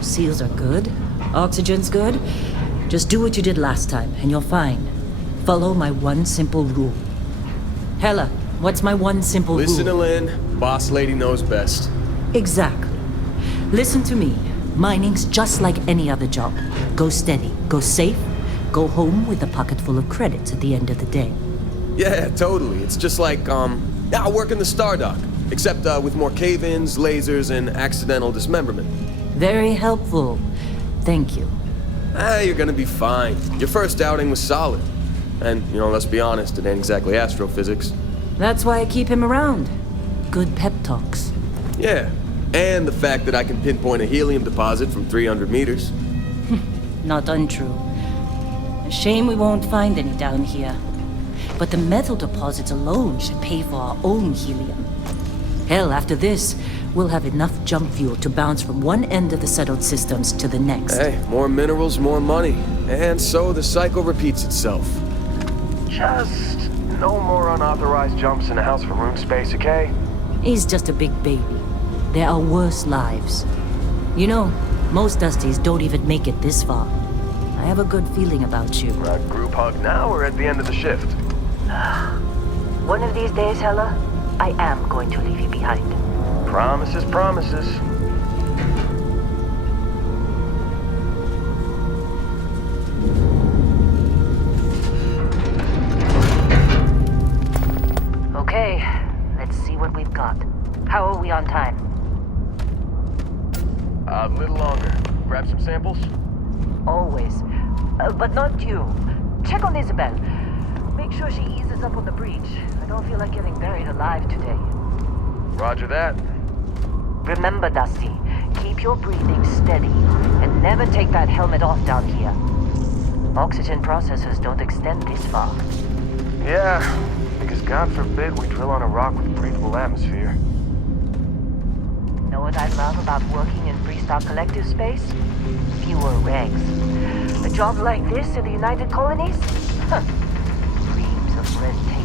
Seals are good. Oxygen's good. Just do what you did last time, and you're fine. Follow my one simple rule. Hella, what's my one simple rule? Listen to Lynn. Boss lady knows best. Exactly. Listen to me. Mining's just like any other job. Go steady, go safe, go home with a pocket full of credits at the end of the day. Yeah, totally. It's just like, I work in the Stardock. Except with more cave-ins, lasers, and accidental dismemberment. Very helpful. Thank you. You're gonna be fine. Your first outing was solid. And, let's be honest, it ain't exactly astrophysics. That's why I keep him around. Good pep talks. Yeah, and the fact that I can pinpoint a helium deposit from 300 meters. Not untrue. A shame we won't find any down here. But the metal deposits alone should pay for our own helium. Hell, after this, we'll have enough jump fuel to bounce from one end of the settled systems to the next. Hey, more minerals, more money. And so the cycle repeats itself. Just no more unauthorized jumps in the house from room space, okay? He's just a big baby. There are worse lives. Most Dusties don't even make it this far. I have a good feeling about you. Group hug now or at the end of the shift? One of these days, Hella, I am going to leave you behind. Promises, promises. Okay, let's see what we've got. How are we on time? A little longer. Grab some samples? Always. But not you. Check on Isabel. Make sure she eases up on the breach. I don't feel like getting buried alive today. Roger that. Remember, Dusty, keep your breathing steady and never take that helmet off down here. Oxygen processors don't extend this far. Yeah, because God forbid we drill on a rock with breathable atmosphere. Know what I love about working in Freestar Collective space? Fewer regs. A job like this in the United Colonies? Huh. Dreams of red tape.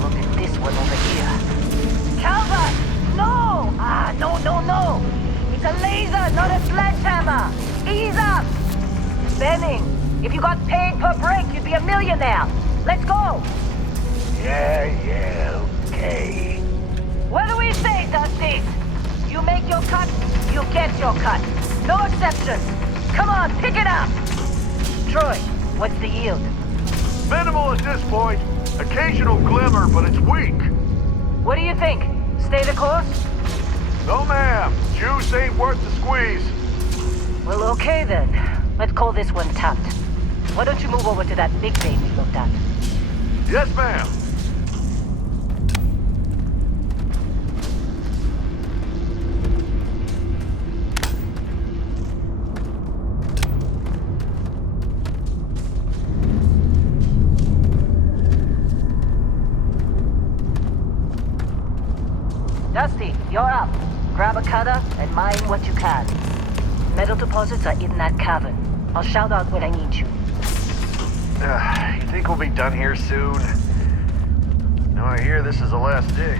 Look at this one over here. Calvert! No! No. It's a laser, not a sledgehammer. Ease up! Benning, if you got paid per break, you'd be a millionaire. Let's go! Yeah, okay. What do we say, Dusty? You make your cut, you get your cut. No exceptions. Come on, pick it up! Troy, what's the yield? Minimal at this point. Occasional glimmer, but it's weak. What do you think? Stay the course? No, ma'am. Juice ain't worth the squeeze. Well, okay then. Let's call this one tapped. Why don't you move over to that big vein we looked at? Yes, ma'am. Dusty, you're up. Grab a cutter and mine what you can. Metal deposits are in that cavern. I'll shout out when I need you. You think we'll be done here soon? No, I hear this is the last dig.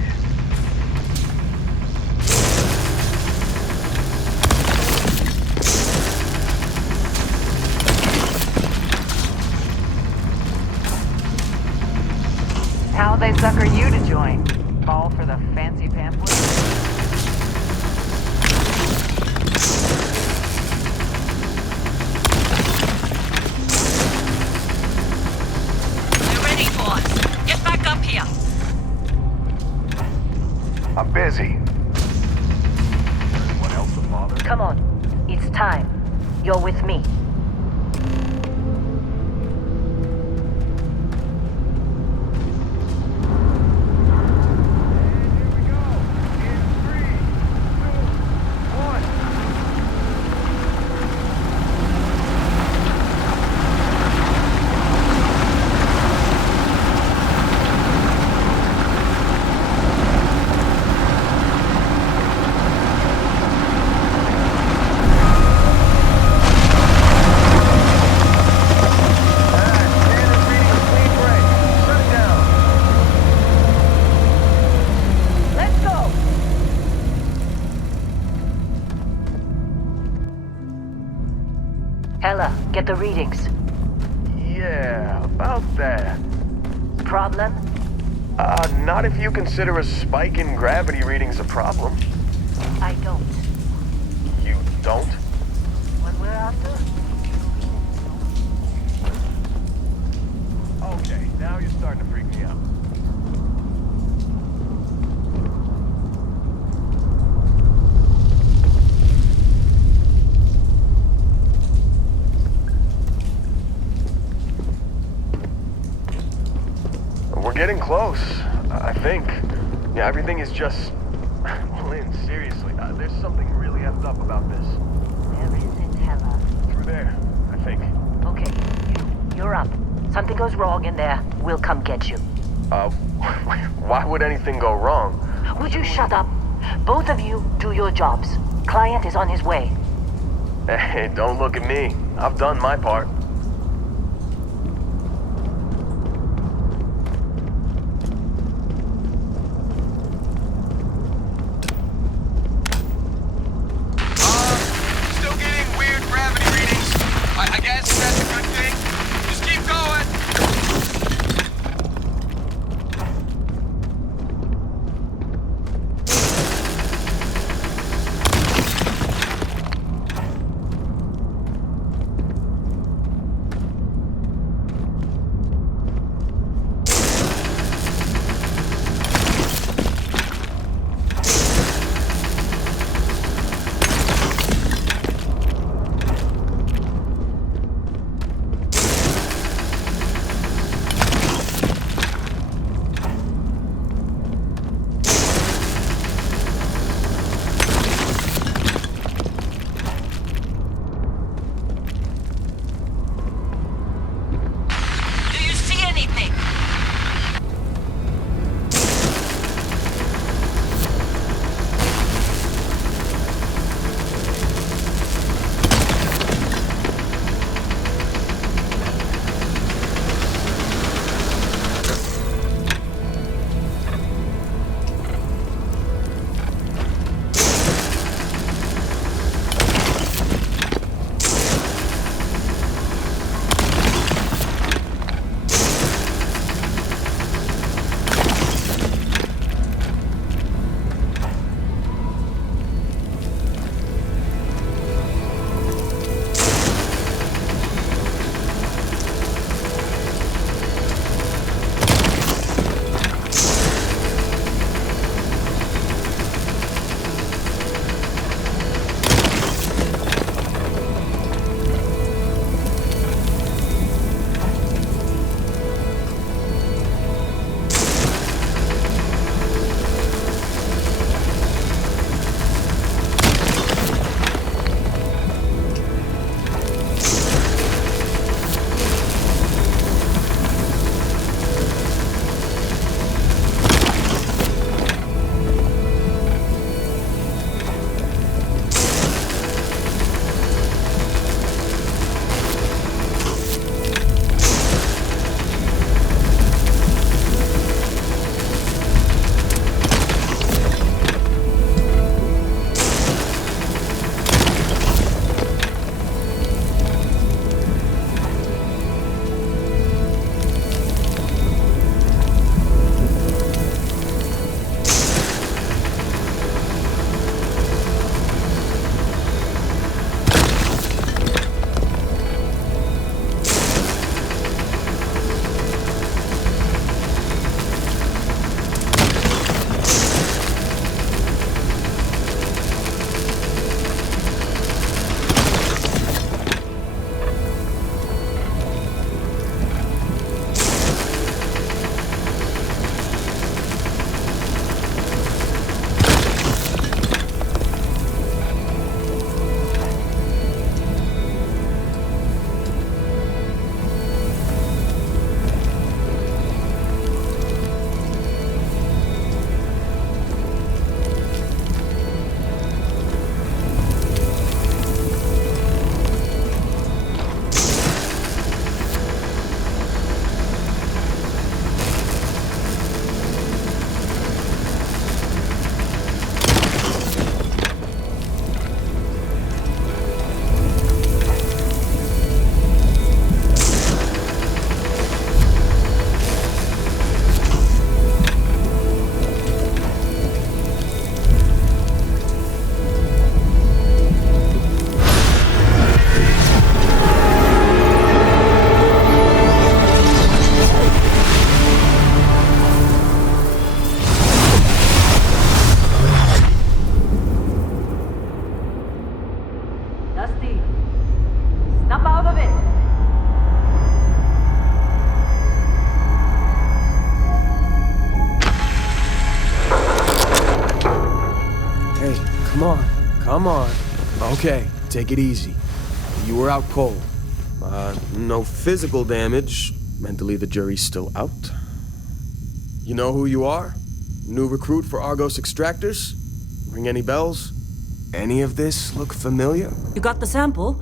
How'd they sucker you to join? Fall for the fancy pamphlet? We're ready, boss. Get back up here. I'm busy. Anyone else to bother? Come on. It's time. You're with me. get the readings? Yeah, about that. Problem? Not if you consider a spike in gravity readings a problem. I don't. You don't? What we're after? Okay, now you're starting to freak me out. We're getting close, I think. Yeah, everything is just... Lynn, seriously, there's something really effed up about this. Where is it, Hella? Through there, I think. Okay, you're up. Something goes wrong in there, we'll come get you. Why would anything go wrong? Would you shut up? Both of you do your jobs. Client is on his way. Hey, don't look at me. I've done my part. Still getting weird gravity readings. I guess that's a good thing. Just keep going. Come on. Okay, take it easy. You were out cold. No physical damage. Mentally, the jury's still out. You know who you are? New recruit for Argos Extractors? Ring any bells? Any of this look familiar? You got the sample?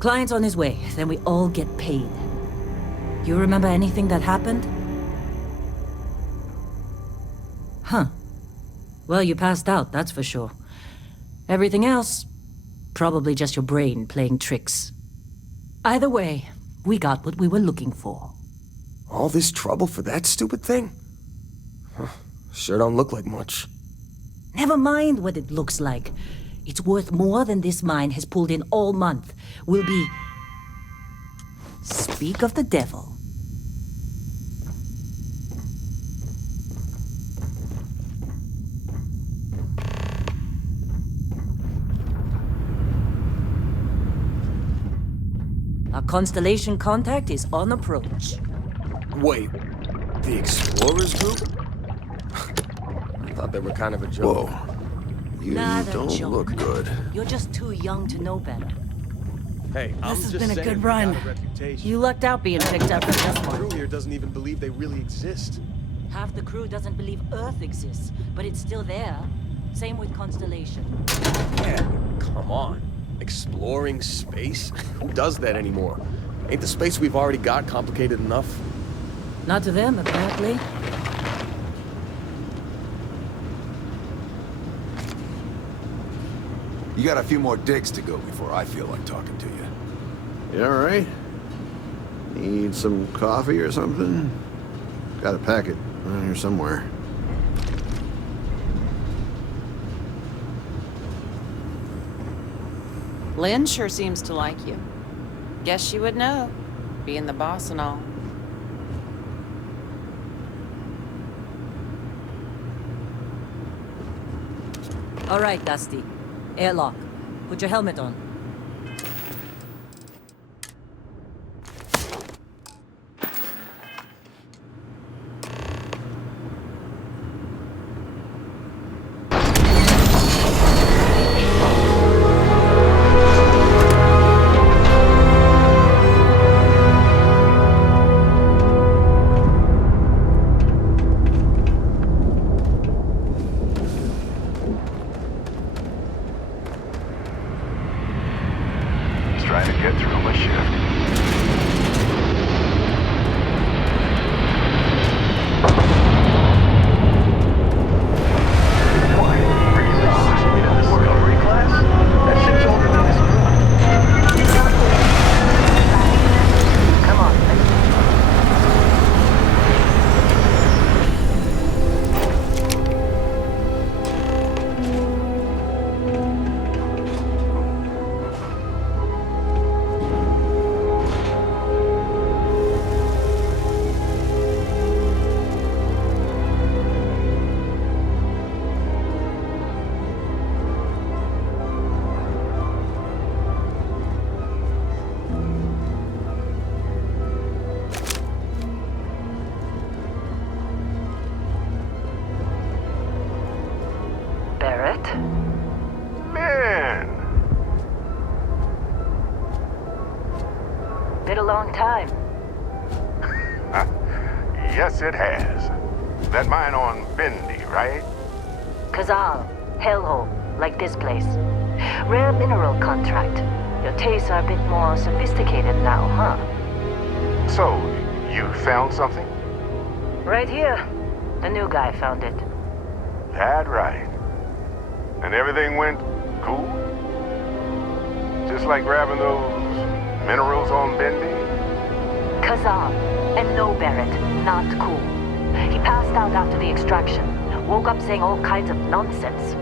Client's on his way, then we all get paid. You remember anything that happened? Huh. Well, you passed out, that's for sure. Everything else, probably just your brain playing tricks. Either way, we got what we were looking for. All this trouble for that stupid thing? Huh. Sure don't look like much. Never mind what it looks like. It's worth more than this mine has pulled in all month. We'll be... Speak of the devil. Our constellation contact is on approach. Wait, the Explorers group? I thought they were kind of a joke. Whoa. You Not a don't joke. look good. You're just too young to know better. Hey, I'm This has just been a saying good they run. got a reputation. You lucked out being picked up for this The one. crew here doesn't even believe they really exist. Half the crew doesn't believe Earth exists, but it's still there. Same with Constellation. Yeah, come on. Exploring space? Who does that anymore? Ain't the space we've already got complicated enough? Not to them, apparently. You got a few more digs to go before I feel like talking to you. You all right? Need some coffee or something? Got a packet around here somewhere. Lynn sure seems to like you. Guess she would know, being the boss and all. All right, Dusty. Airlock. Put your helmet on. Trying to get through my shift. What? Really? Discovery class? That ship's older than this moon. Come on, let's Barrett? Man! Been a long time. Yes, it has. That mine on Bendy, right? Kazal, hellhole, like this place. Rare mineral contract. Your tastes are a bit more sophisticated now, huh? So, you found something? Right here. The new guy found it. That right. And everything went cool? Just like grabbing those minerals on Bendy? Kazal, and no Barrett, not cool. He passed out after the extraction. Woke up saying all kinds of nonsense.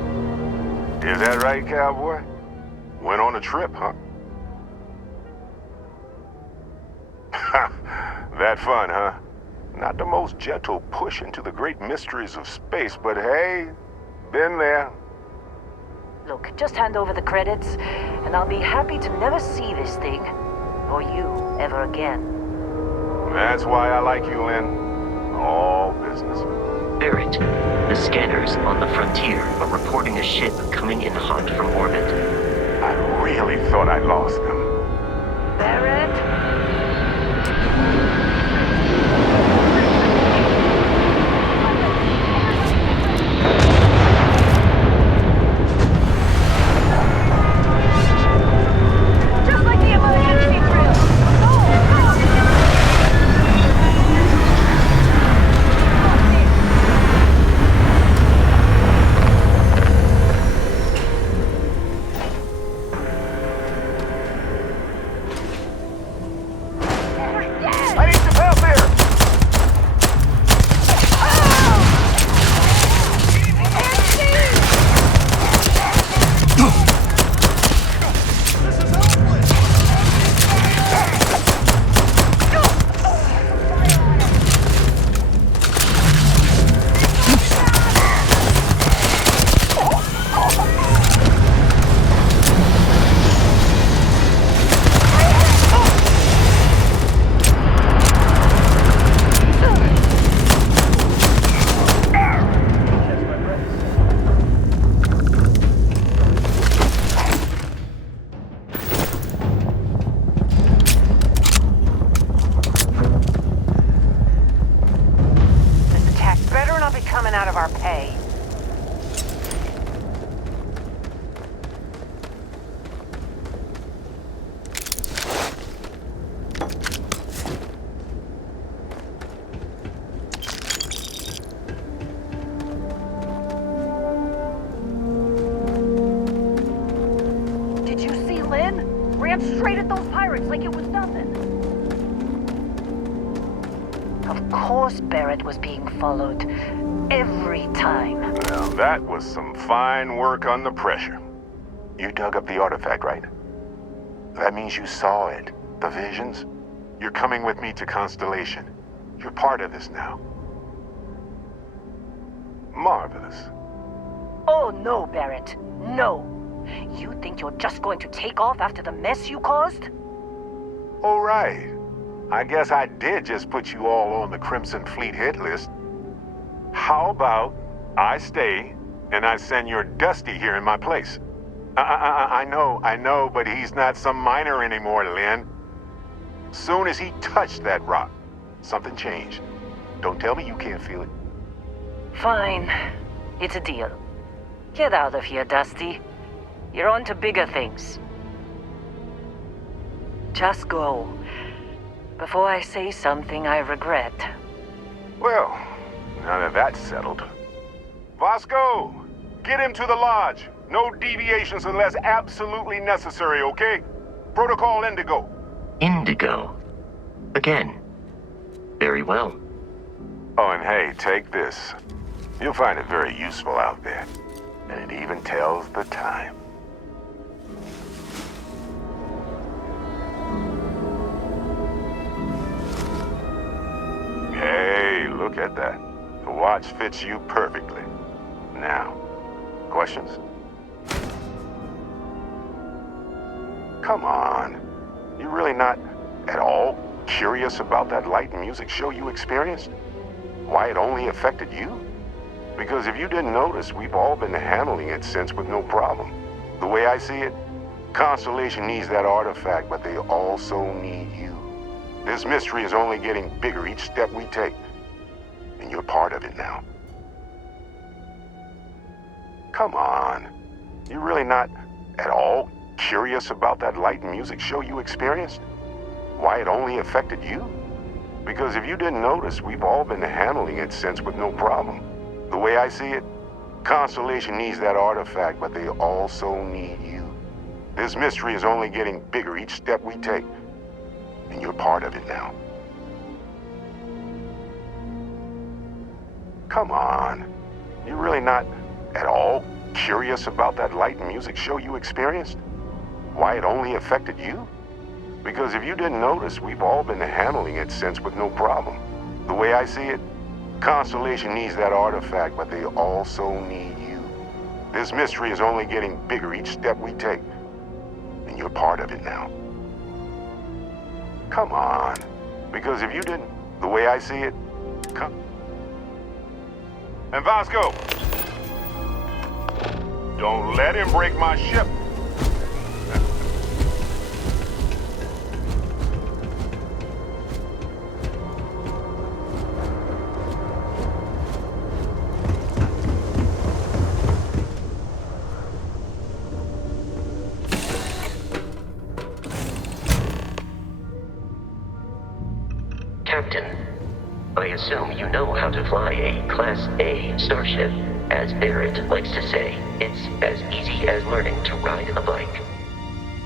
Is that right, cowboy? Went on a trip, huh? That fun, huh? Not the most gentle push into the great mysteries of space, but hey, been there. Look, just hand over the credits, and I'll be happy to never see this thing, or you, ever again. That's why I like you, Lynn. All business. Barrett, the scanners on the frontier are reporting a ship coming in hot from orbit. I really thought I'd lost them. Barrett? Just like the emergency drill! Go! I need some help here! This attack better not be coming out of our pay. Did you see Lynn? Ran straight at those pirates like it was nothing. Of course Barrett was being followed. Every time. Now that was some fine work under pressure. You dug up the artifact, right? That means you saw it. The visions. You're coming with me to Constellation. You're part of this now. Marvelous. Oh no, Barrett. No. You think you're just going to take off after the mess you caused? All right. I guess I did just put you all on the Crimson Fleet hit list. How about I stay and I send your Dusty here in my place? I know, but he's not some miner anymore, Lynn. Soon as he touched that rock, something changed. Don't tell me you can't feel it. Fine. It's a deal. Get out of here, Dusty. You're on to bigger things. Just go. Before I say something I regret. Well, now that that's settled. Vasco, get him to the lodge. No deviations unless absolutely necessary, okay? Protocol Indigo. Indigo. Again. Very well. Oh, and hey, take this. You'll find it very useful out there. And it even tells the time. Hey, look at that. The watch fits you perfectly. Now, questions? Come on. You really not at all curious about that light and music show you experienced? Why it only affected you? Because if you didn't notice, we've all been handling it since with no problem. The way I see it, Constellation needs that artifact, but they also need you. This mystery is only getting bigger each step we take. And you're part of it now. Come on. You really not at all curious about that light and music show you experienced? Why it only affected you? Because if you didn't notice, we've all been handling it since with no problem. The way I see it, Constellation needs that artifact, but they also need you. This mystery is only getting bigger each step we take. And you're part of it now. Come on. You really not at all curious about that light and music show you experienced? Why it only affected you? Because if you didn't notice, we've all been handling it since with no problem. The way I see it, Constellation needs that artifact, but they also need you. This mystery is only getting bigger each step we take. And you're part of it now. Come on. Because if you didn't, the way I see it, And Vasco, don't let him break my ship. Captain, I assume you know how to fly a Class A starship. As Barrett likes to say, it's as easy as learning to ride a bike.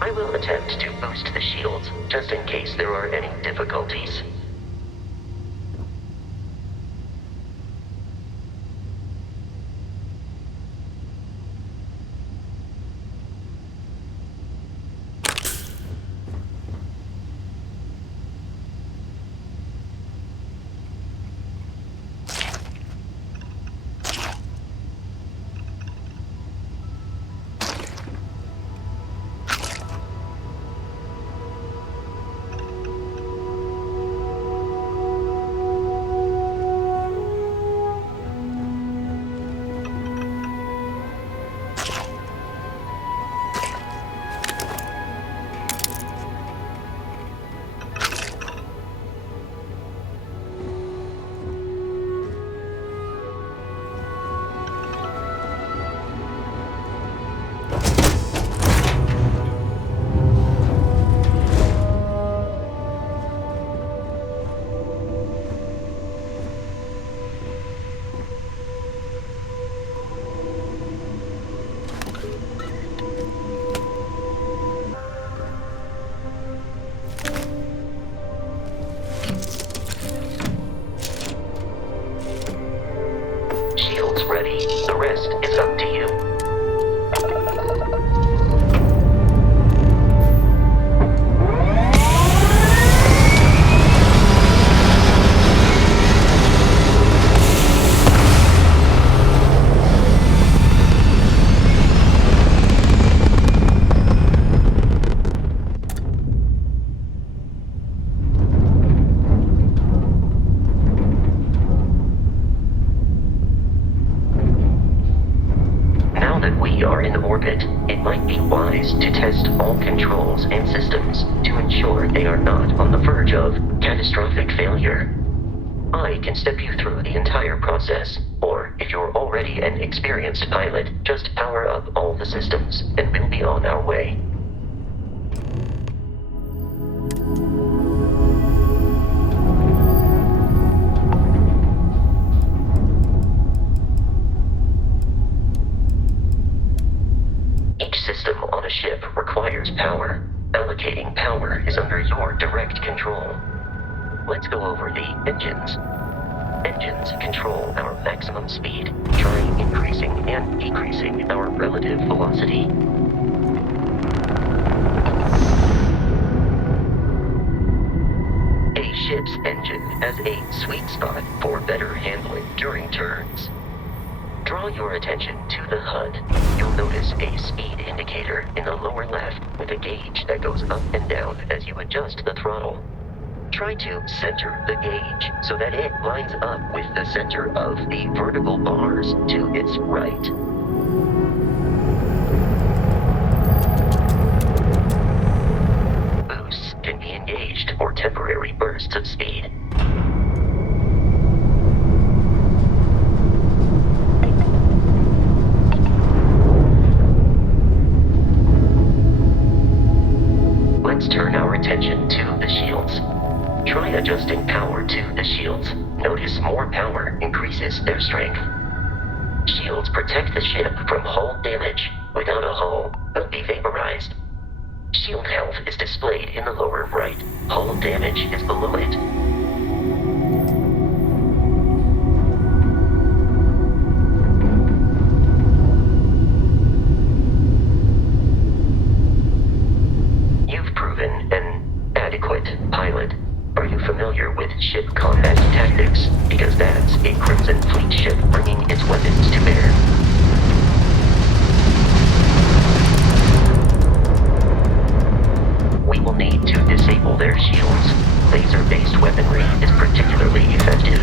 I will attempt to boost the shields, just in case there are any difficulties. Ready. The rest is up to you. It might be wise to test all controls and systems to ensure they are not on the verge of catastrophic failure. I can step you through the entire process, or if you're already an experienced pilot, just power up all the systems and we'll be on our way. System on a ship requires power. Allocating power is under your direct control. Let's go over the engines. Engines control our maximum speed, trying increasing and decreasing our relative velocity. A ship's engine has a sweet spot for better handling during turns. Draw your attention to the HUD. You'll notice a speed indicator in the lower left with a gauge that goes up and down as you adjust the throttle. Try to center the gauge so that it lines up with the center of the vertical bars to its right. Boosts can be engaged for temporary bursts of speed. Let's turn our attention to the shields. Try adjusting power to the shields. Notice more power increases their strength. Shields protect the ship from hull damage. Without a hull, they'll be vaporized. Shield health is displayed in the lower right. Hull damage is below it. Pilot, are you familiar with ship combat tactics? Because that's a Crimson Fleet ship bringing its weapons to bear. We will need to disable their shields. Laser-based weaponry is particularly effective.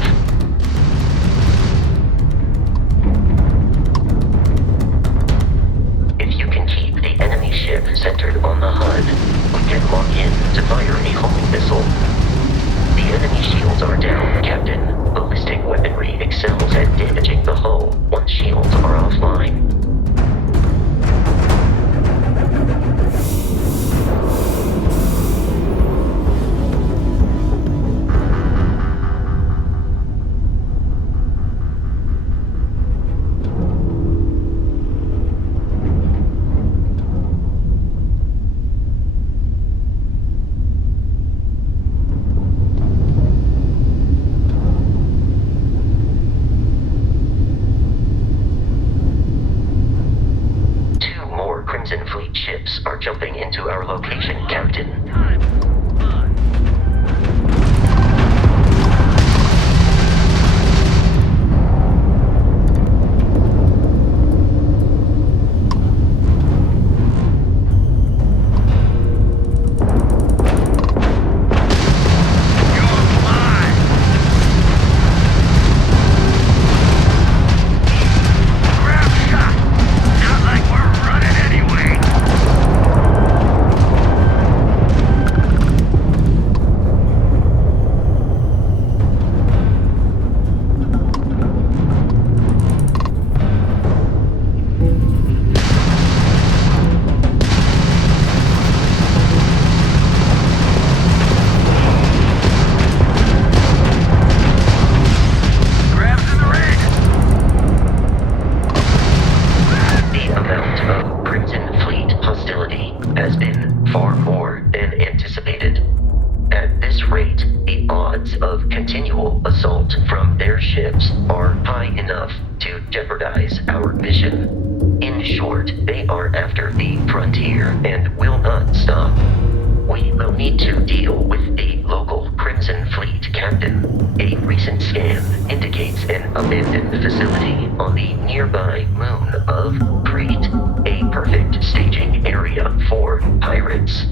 odds of continual assault from their ships are high enough to jeopardize our mission. In short, they are after the frontier and will not stop. We will need to deal with the local Crimson Fleet captain. A recent scan indicates an abandoned facility on the nearby moon of Crete, a perfect staging area for pirates.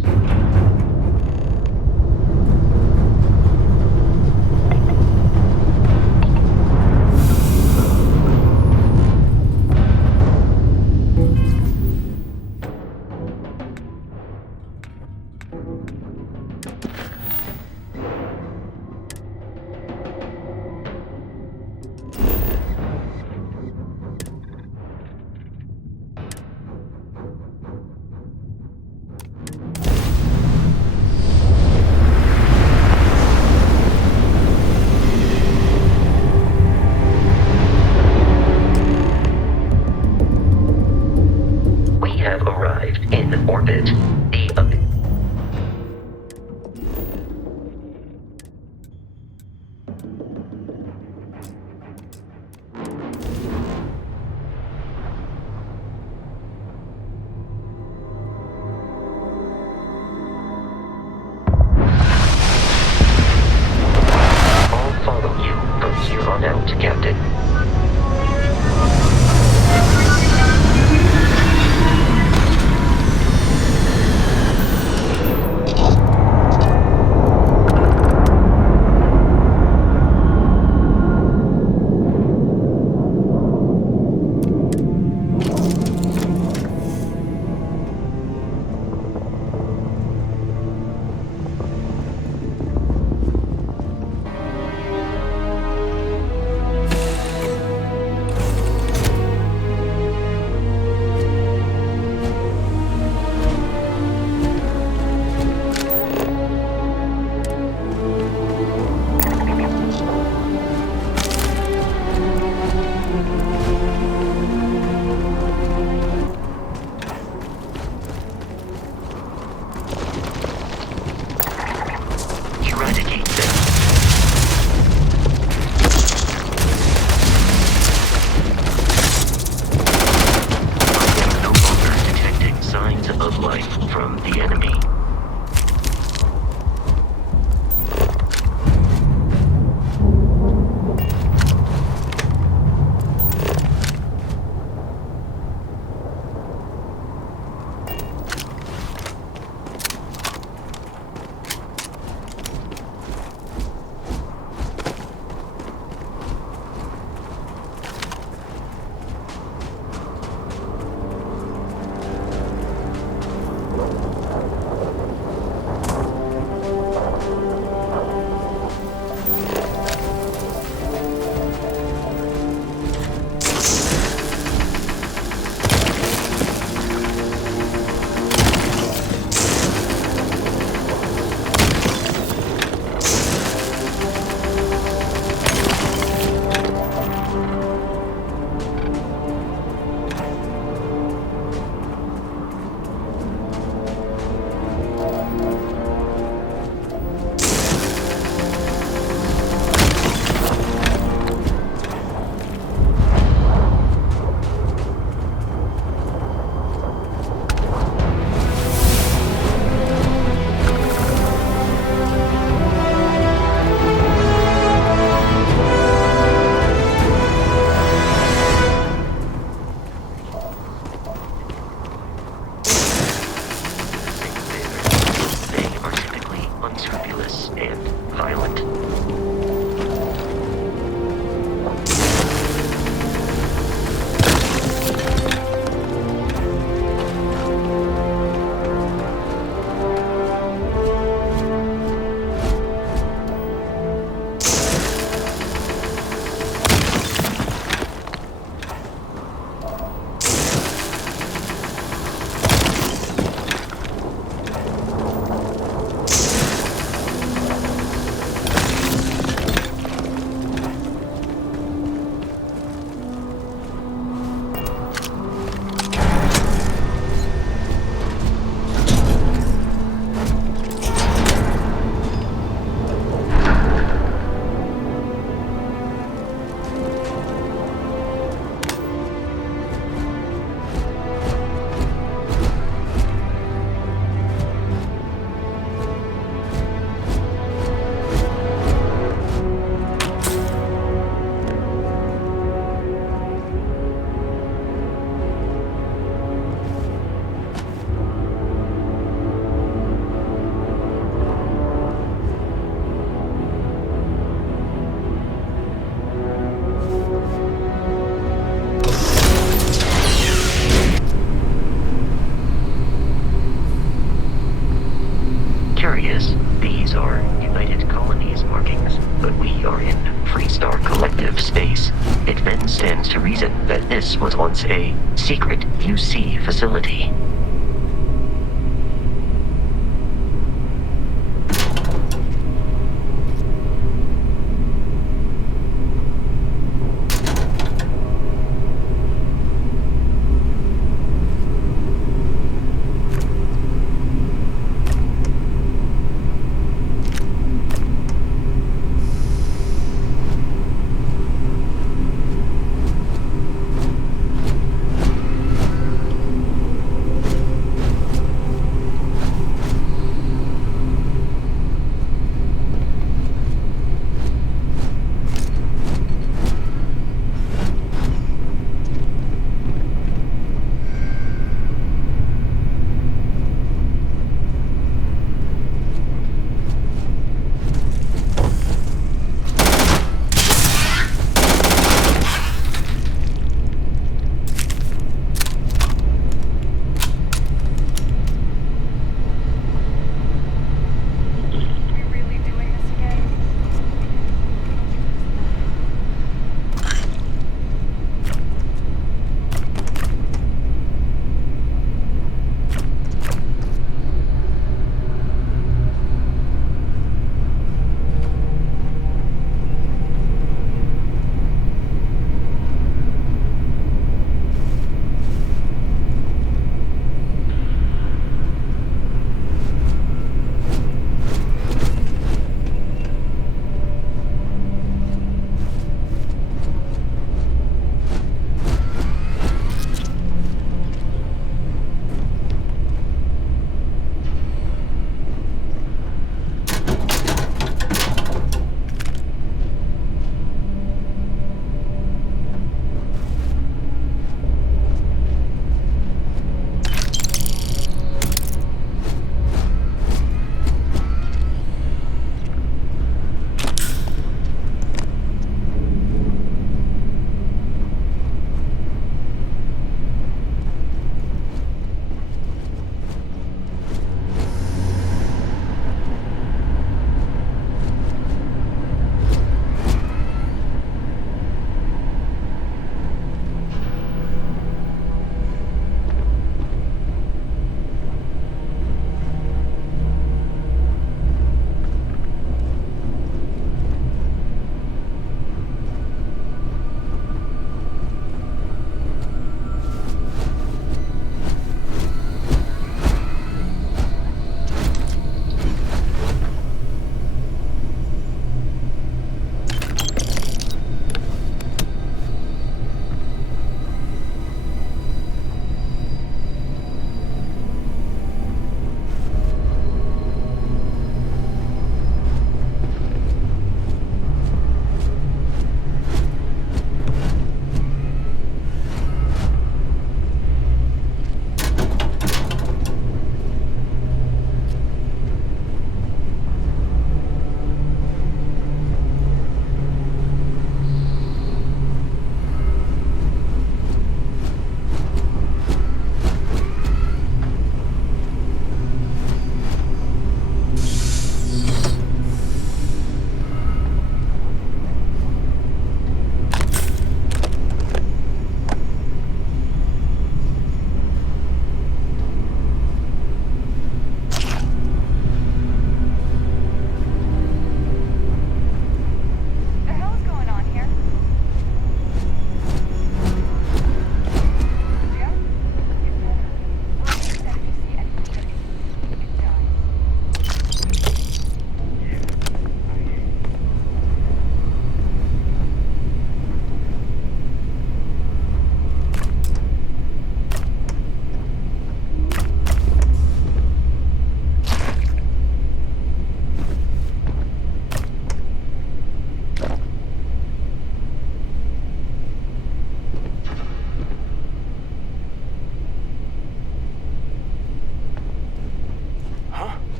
are in Freestar Collective space, it then stands to reason that this was once a secret UC facility.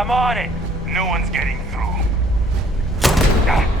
I'm on it. No one's getting through. Ah.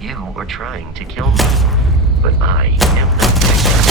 You were trying to kill me, but I am the victim.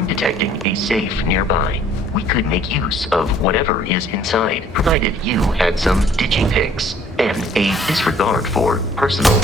I'm detecting a safe nearby. We could make use of whatever is inside, provided you had some digipics and a disregard for personal.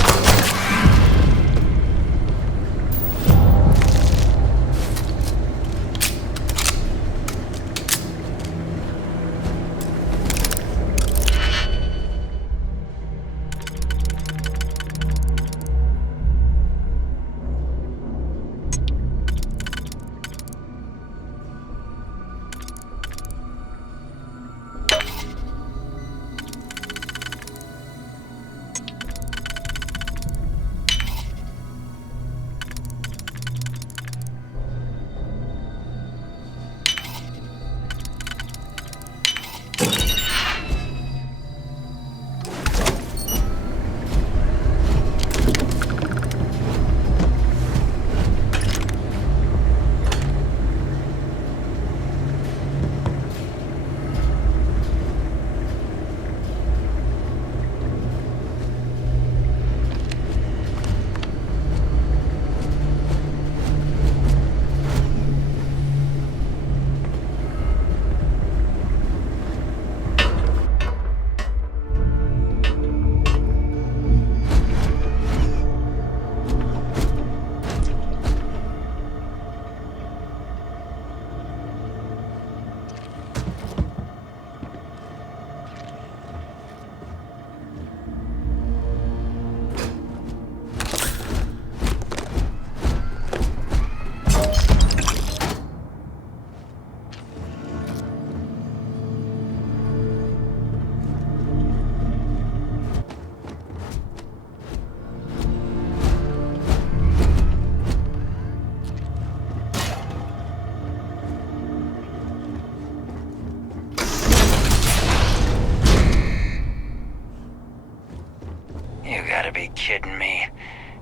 Kidding me.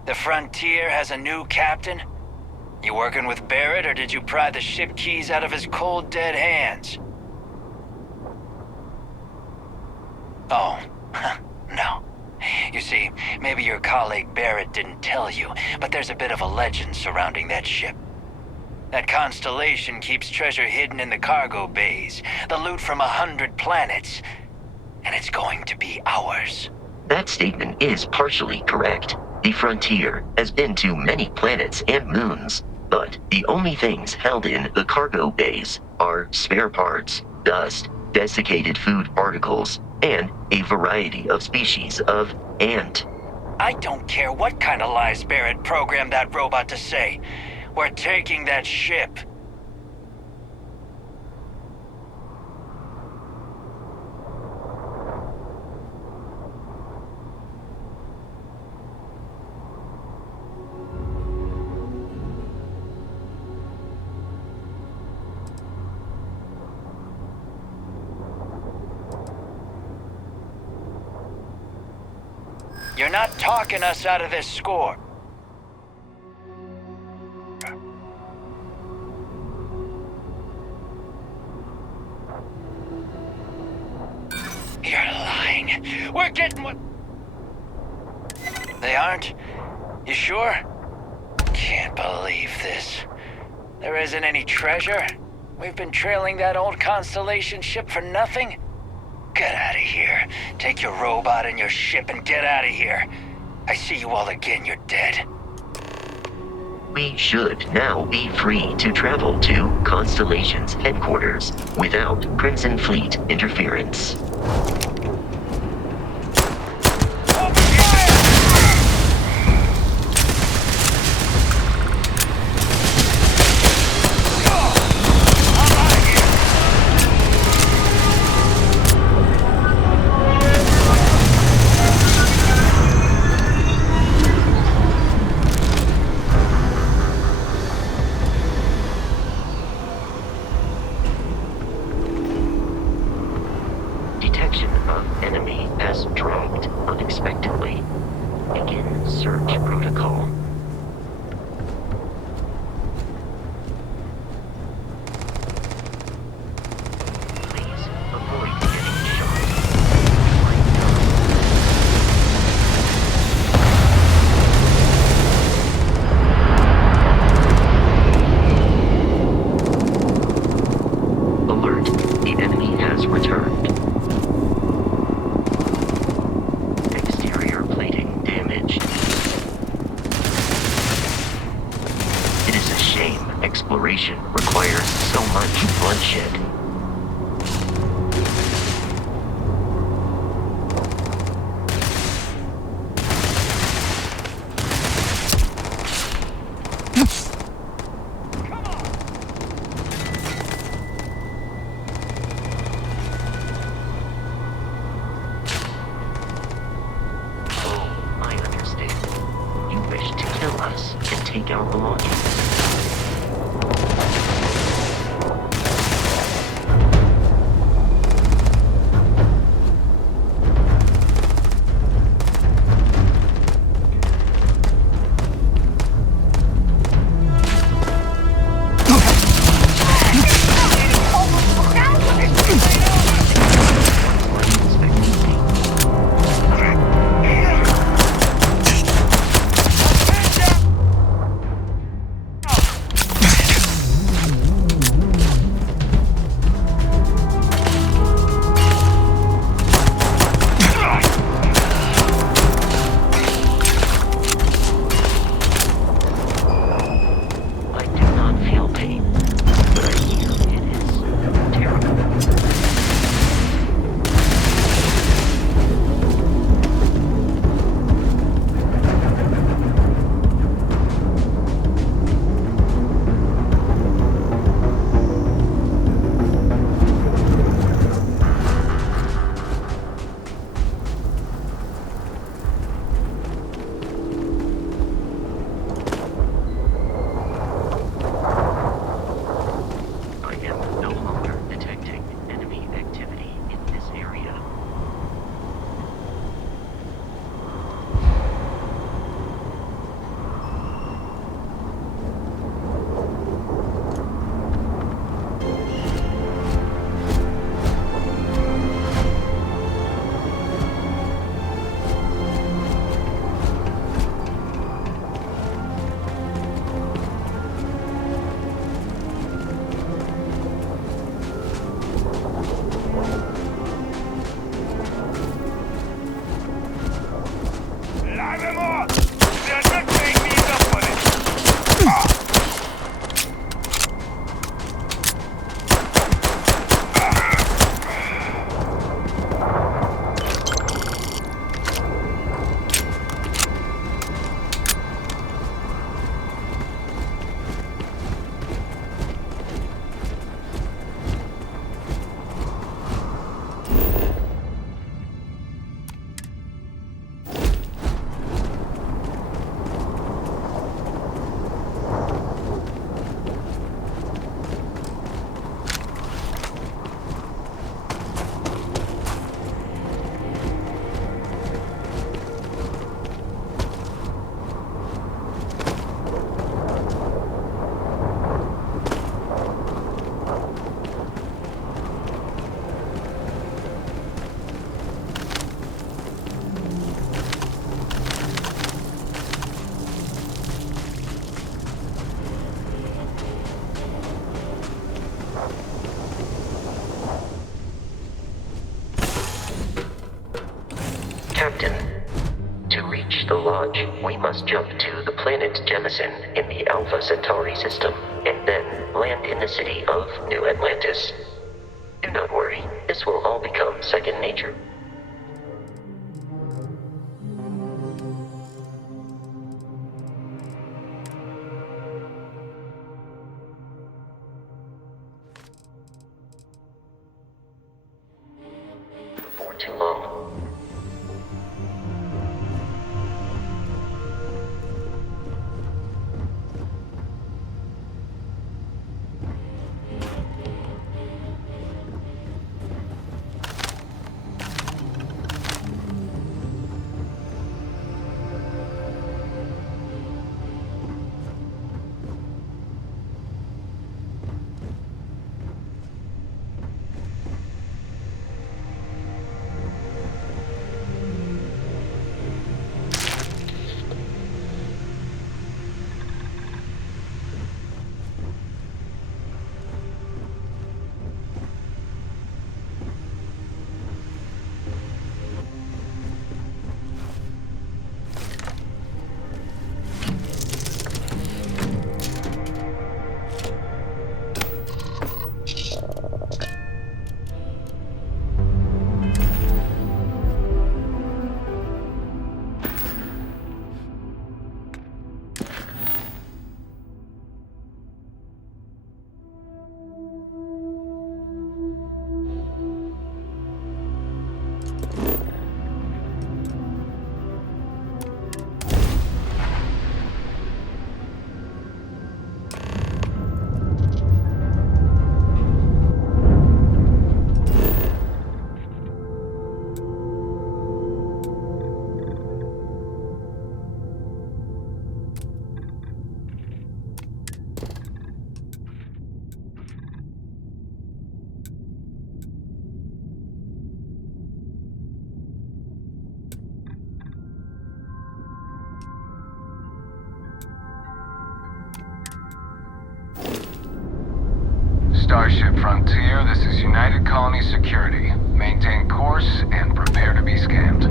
The Frontier has a new captain? You working with Barrett, or did you pry the ship keys out of his cold, dead hands? Oh, no. You see, maybe your colleague Barrett didn't tell you, but there's a bit of a legend surrounding that ship. That constellation keeps treasure hidden in the cargo bays, the loot from 100 planets, and it's going to be ours. That statement is partially correct. The Frontier has been to many planets and moons, but the only things held in the cargo bays are spare parts, dust, desiccated food particles, and a variety of species of ant. I don't care what kind of lies Barrett programmed that robot to say. We're taking that ship. You're not talking us out of this score. You're lying. We're getting what... They aren't? You sure? Can't believe this. There isn't any treasure? We've been trailing that old Constellation ship for nothing? Get out of here. Take your robot and your ship and get out of here. I see you all again, you're dead. We should now be free to travel to Constellation's headquarters without Crimson Fleet interference. Detection of enemy has dropped unexpectedly. Begin search protocol. Please avoid getting shot. about the launch? Captain, to reach the lodge, we must jump to the planet Jemison in the Alpha Centauri system, and then land in the city of New Atlantis. Do not worry, this will all become second nature. For too long. Starship Frontier, this is United Colony Security. Maintain course and prepare to be scanned.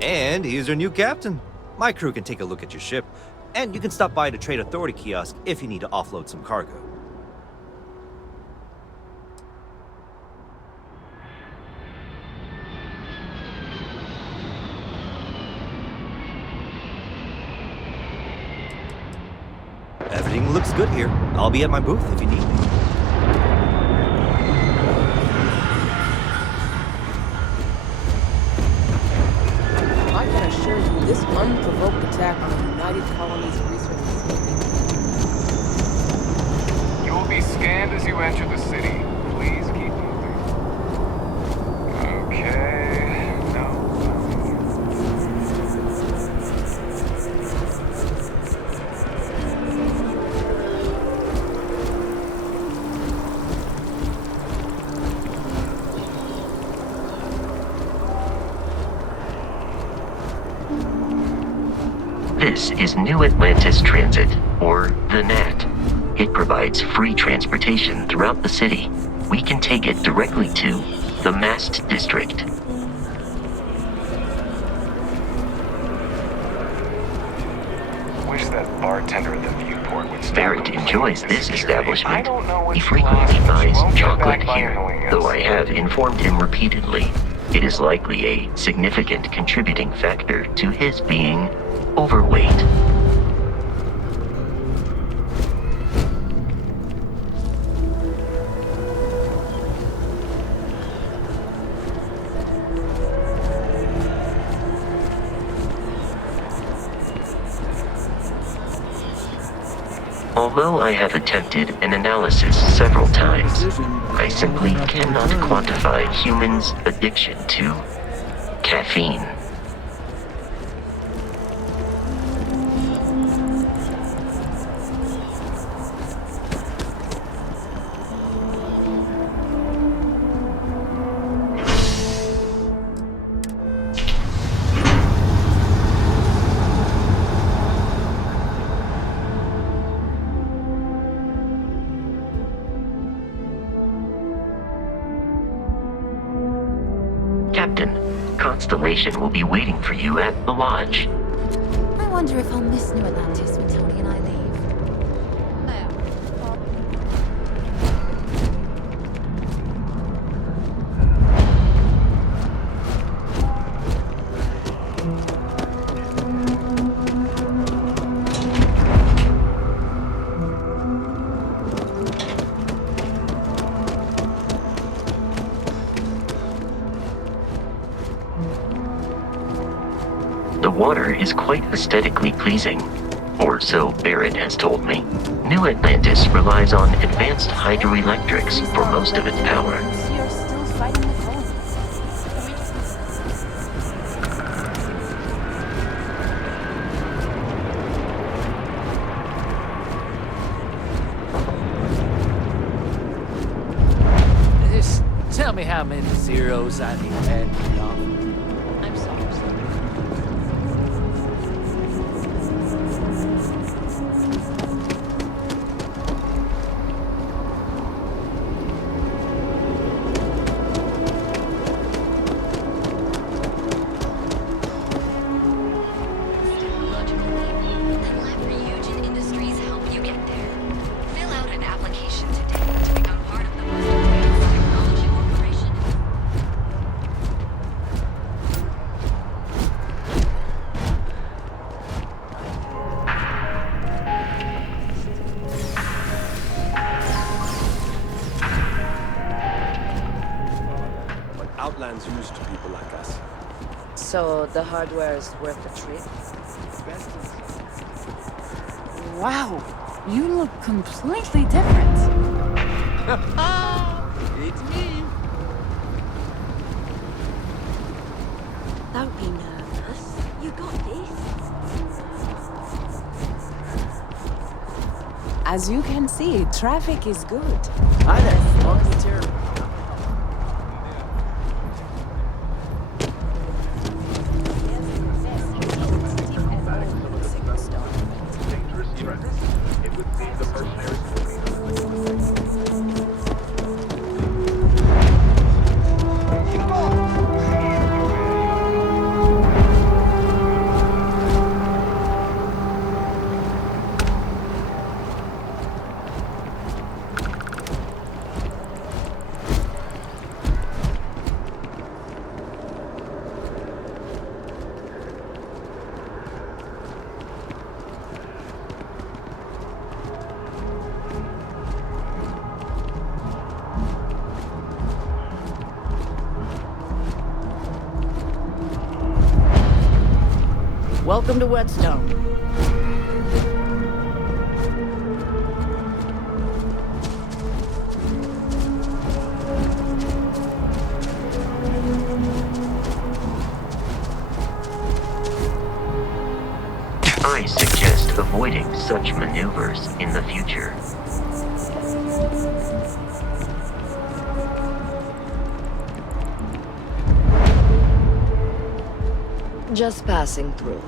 And he's your new captain. My crew can take a look at your ship, and you can stop by the Trade Authority kiosk if you need to offload some cargo. Everything looks good here. I'll be at my booth if you need me. I can assure you, this unprovoked attack on the United Colony's resources. You will be scanned as you enter the city. Please keep moving. Okay, no. This is New Atlantis Transit, or the NAT. It provides free transportation throughout the city. We can take it directly to the Mast District. Wish that bartender at the viewport would stop. Barrett enjoys this establishment. I don't know what He you frequently lost, but you buys won't get chocolate back by here, annoying though us. I have informed him repeatedly. It is likely a significant contributing factor to his being overweight. Although I have attempted an analysis several times, I simply cannot quantify humans' addiction to caffeine. Captain, Constellation will be waiting for you at the lodge. I wonder if I'll miss New Atlantis when Tony and I leave. The water is quite aesthetically pleasing, or so Barrett has told me. New Atlantis relies on advanced hydroelectrics for most of its power. You're still fighting the colonies. me how many zeros I need to add to y'all. I'm sorry, sir. Outlands used to people like us. So the hardware is worth a trip? Wow, you look completely different. It's me. Don't be nervous. You got this. As you can see, traffic is good. Hi there. Welcome to your... Welcome to Whetstone. I suggest avoiding such maneuvers in the future. Just passing through.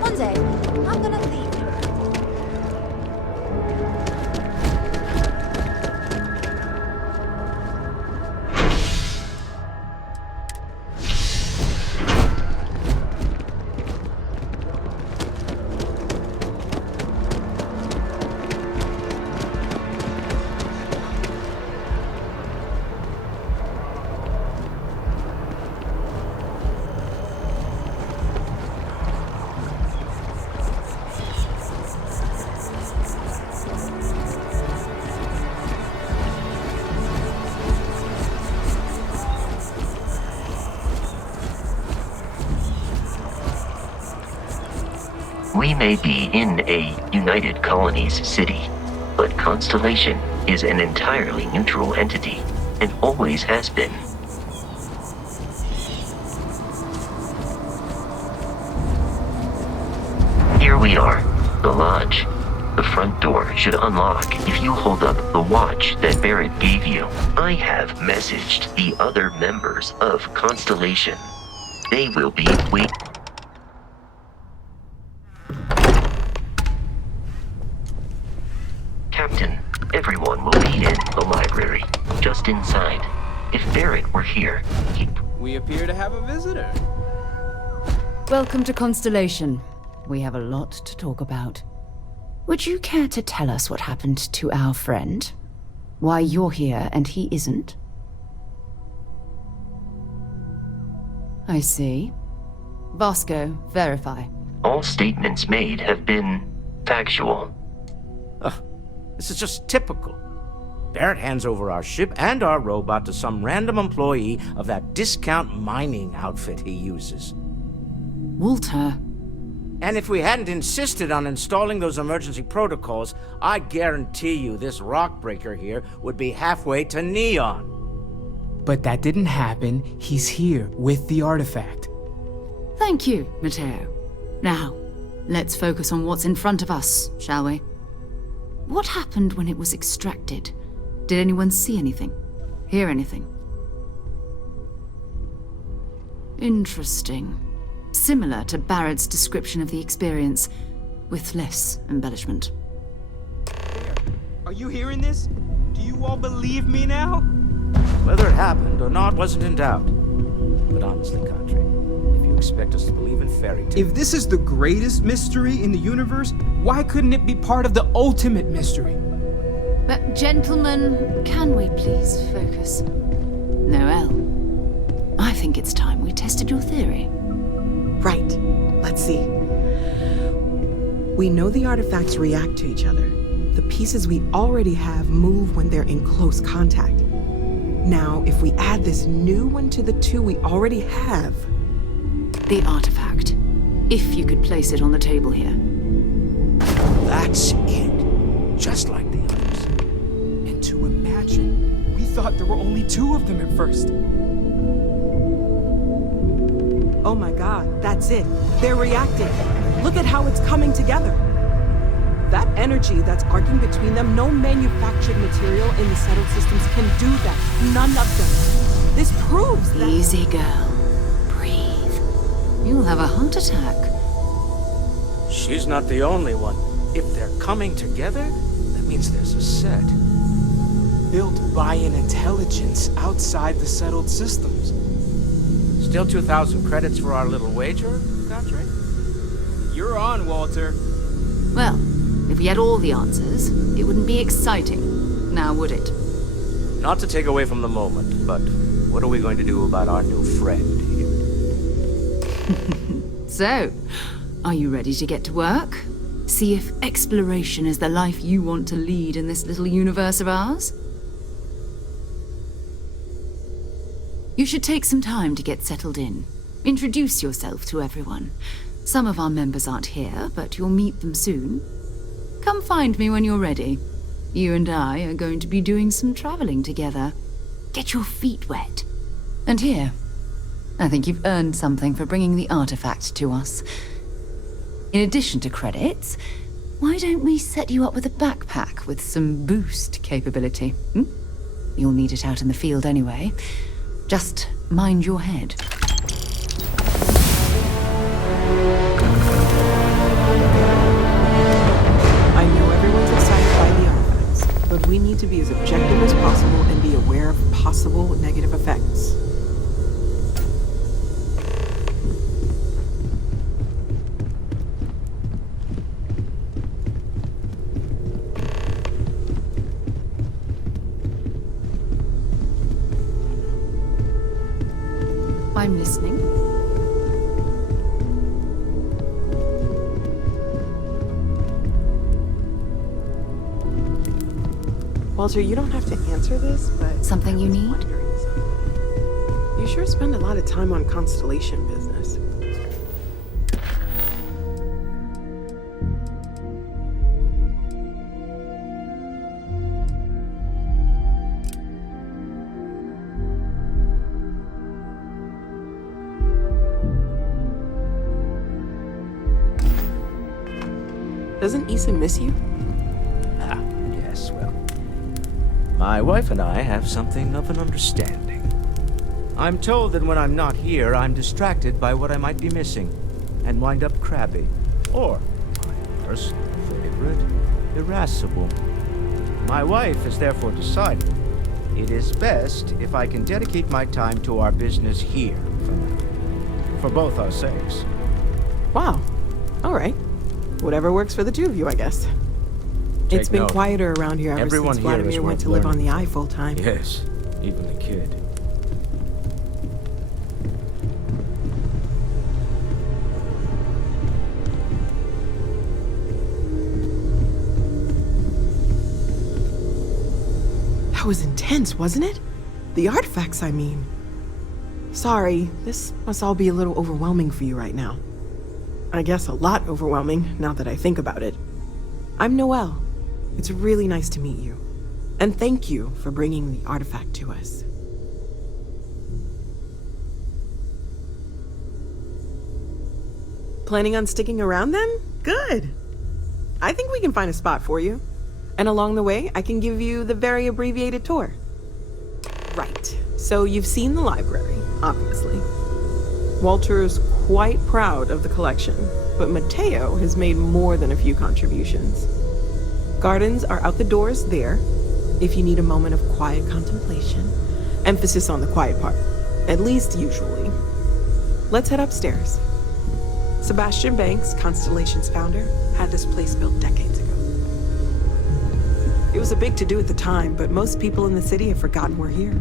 One day, I'm gonna leave you. We may be in a United Colonies city, but Constellation is an entirely neutral entity, and always has been. Here we are, the lodge. The front door should unlock if you hold up the watch that Barrett gave you. I have messaged the other members of Constellation. They will be waiting. Captain, everyone will be in the library, just inside. If Barrett were here, We appear to have a visitor. Welcome to Constellation. We have a lot to talk about. Would you care to tell us what happened to our friend? Why you're here and he isn't? I see. Vasco, verify. All statements made have been factual. This is just typical. Barrett hands over our ship and our robot to some random employee of that discount mining outfit he uses. Walter. And if we hadn't insisted on installing those emergency protocols, I guarantee you this rock breaker here would be halfway to Neon. But that didn't happen. He's here with the artifact. Thank you, Matteo. Now, let's focus on what's in front of us, shall we? What happened when it was extracted? Did anyone see anything? Hear anything? Interesting. Similar to Barrett's description of the experience, with less embellishment. Are you hearing this? Do you all believe me now? Whether it happened or not wasn't in doubt. But honestly, Cadre, if you expect us to believe in fairy tales... If this is the greatest mystery in the universe, why couldn't it be part of the ultimate mystery? But gentlemen, can we please focus? Noelle, I think it's time we tested your theory. Right. Let's see. We know the artifacts react to each other. The pieces we already have move when they're in close contact. Now, if we add this new one to the two we already have... The artifact. If you could place it on the table here. That's it. Just like the others. And to imagine, we thought there were only 2 of them at first. Oh my god, that's it. They're reacting. Look at how it's coming together. That energy that's arcing between them, no manufactured material in the settled systems can do that. None of them. This proves that... Easy, girl. Breathe. You'll have a heart attack. She's not the only one. If they're coming together, that means there's a set. Built by an intelligence outside the settled systems. Still 2,000 credits for our little wager, Cadre? You're on, Walter. Well, if we had all the answers, it wouldn't be exciting, now would it? Not to take away from the moment, but what are we going to do about our new friend here? So, are you ready to get to work? See if exploration is the life you want to lead in this little universe of ours? You should take some time to get settled in. Introduce yourself to everyone. Some of our members aren't here, but you'll meet them soon. Come find me when you're ready. You and I are going to be doing some traveling together. Get your feet wet. And here, I think you've earned something for bringing the artifact to us. In addition to credits, why don't we set you up with a backpack with some boost capability? You'll need it out in the field anyway. Just mind your head. I know everyone's excited by the artifacts, but we need to be as objective as possible and be aware of possible negative effects. I'm listening. Walter, you don't have to answer this, but... Something you need? You sure spend a lot of time on Constellation business. Doesn't Issa miss you? Ah, yes, well. My wife and I have something of an understanding. I'm told that when I'm not here, I'm distracted by what I might be missing, and wind up crabby. Or, my personal favorite, irascible. My wife has therefore decided it is best if I can dedicate my time to our business here for now. For both our sakes. Wow. All right. Whatever works for the two of you, I guess. It's been quieter around here ever since Vladimir went to live on the Eye full time. Yes, even the kid. That was intense, wasn't it? The artifacts, I mean. Sorry, this must all be a little overwhelming for you right now. I guess a lot overwhelming, now that I think about it. I'm Noelle. It's really nice to meet you. And thank you for bringing the artifact to us. Planning on sticking around then? Good. I think we can find a spot for you. And along the way, I can give you the very abbreviated tour. Right. So you've seen the library, obviously. Walter's quite proud of the collection, but Mateo has made more than a few contributions. Gardens are out the doors there, if you need a moment of quiet contemplation. Emphasis on the quiet part, at least usually. Let's head upstairs. Sebastian Banks, Constellation's founder, had this place built decades ago. It was a big to-do at the time, but most people in the city have forgotten we're here.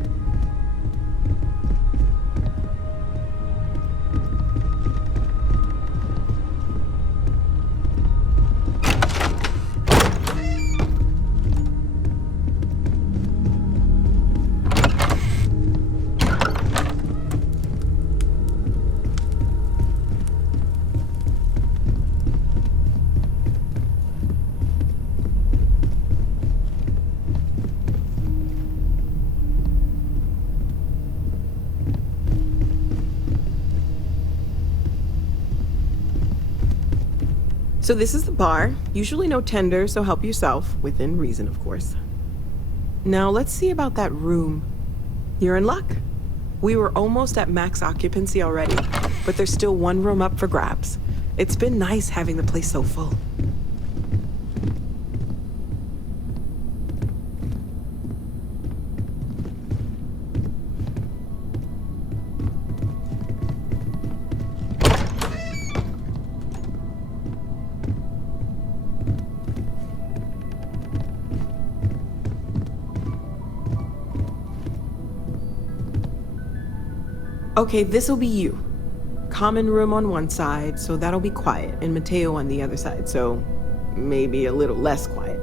So this is the bar. Usually no tender, so help yourself. Within reason, of course. Now let's see about that room. You're in luck. We were almost at max occupancy already, but there's still one room up for grabs. It's been nice having the place so full. Okay, this'll be you. Common room on one side, so that'll be quiet, and Mateo on the other side, so maybe a little less quiet.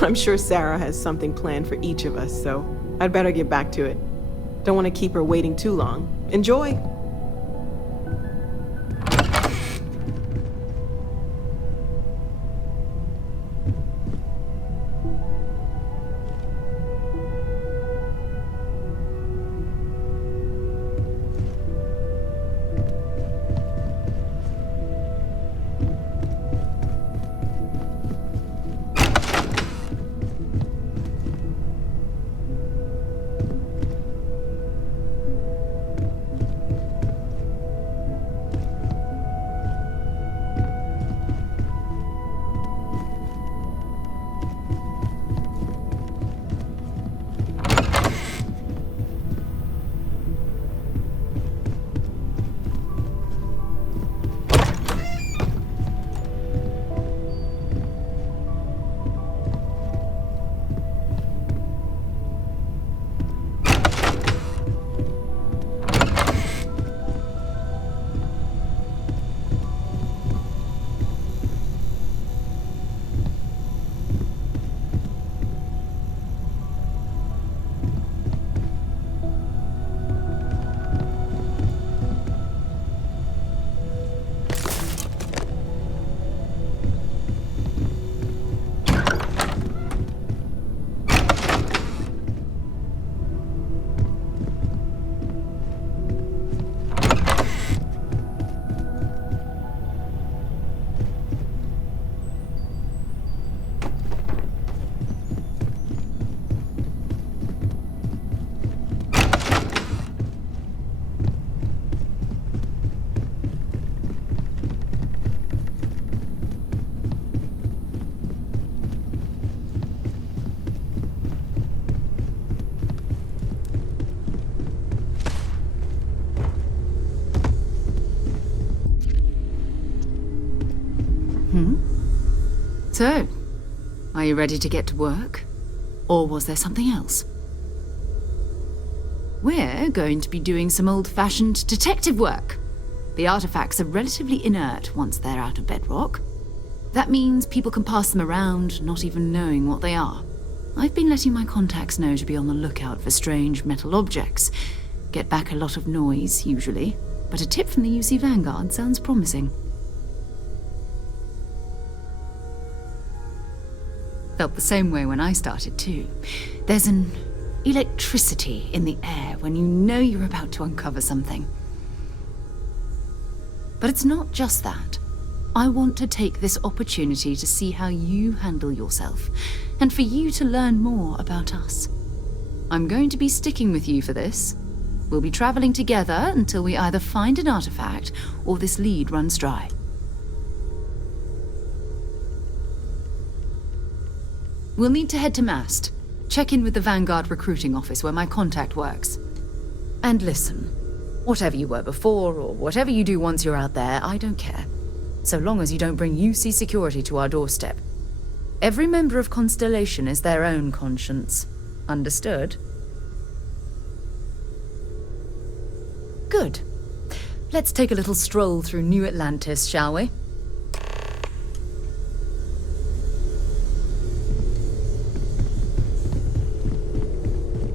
I'm sure Sarah has something planned for each of us, so I'd better get back to it. Don't want to keep her waiting too long. Enjoy! So, are you ready to get to work? Or was there something else? We're going to be doing some old-fashioned detective work. The artifacts are relatively inert once they're out of bedrock. That means people can pass them around, not even knowing what they are. I've been letting my contacts know to be on the lookout for strange metal objects. Get back a lot of noise, usually, but a tip from the UC Vanguard sounds promising. Felt the same way when I started, too. There's an electricity in the air when you know you're about to uncover something. But it's not just that. I want to take this opportunity to see how you handle yourself, and for you to learn more about us. I'm going to be sticking with you for this. We'll be traveling together until we either find an artifact or this lead runs dry. We'll need to head to Mast. Check in with the Vanguard recruiting office where my contact works. And listen, whatever you were before or whatever you do once you're out there, I don't care. So long as you don't bring UC security to our doorstep. Every member of Constellation is their own conscience. Understood? Good. Let's take a little stroll through New Atlantis, shall we?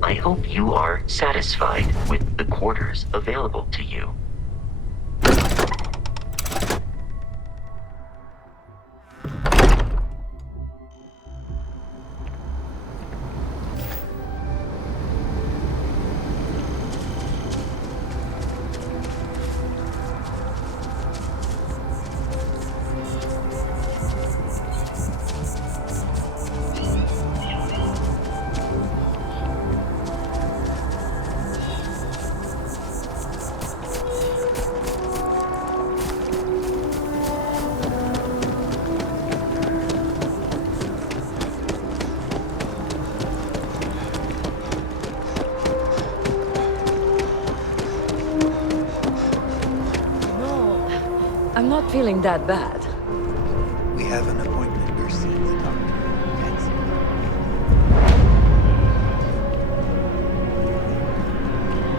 I hope you are satisfied with the quarters available to you. I'm not feeling that bad. We have an appointment. You're seeing the doctor. That's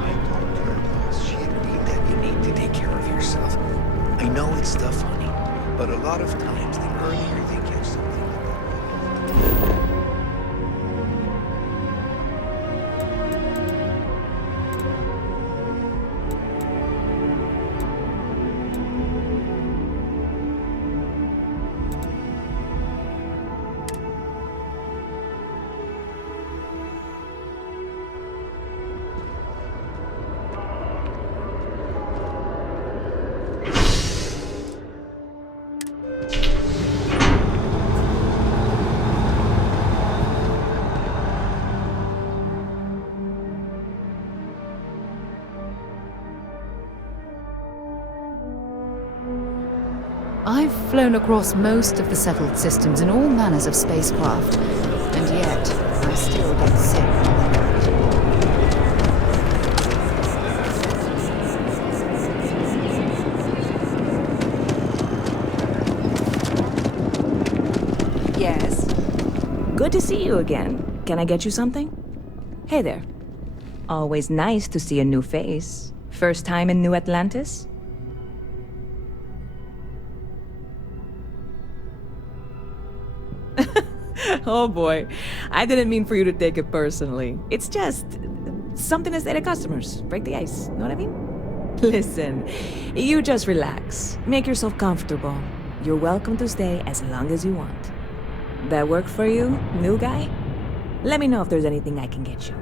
I talked to your boss. She agreed that you need to take care of yourself. I know it's stuff, honey, but a lot of times the earlier they get something. I've flown across most of the settled systems in all manners of spacecraft, and yet I still get sick. Yes. Good to see you again. Can I get you something? Hey there. Always nice to see a new face. First time in New Atlantis? Oh boy, I didn't mean for you to take it personally. It's just something to say to customers. Break the ice, know what I mean? Listen, you just relax. Make yourself comfortable. You're welcome to stay as long as you want. That work for you, new guy? Let me know if there's anything I can get you.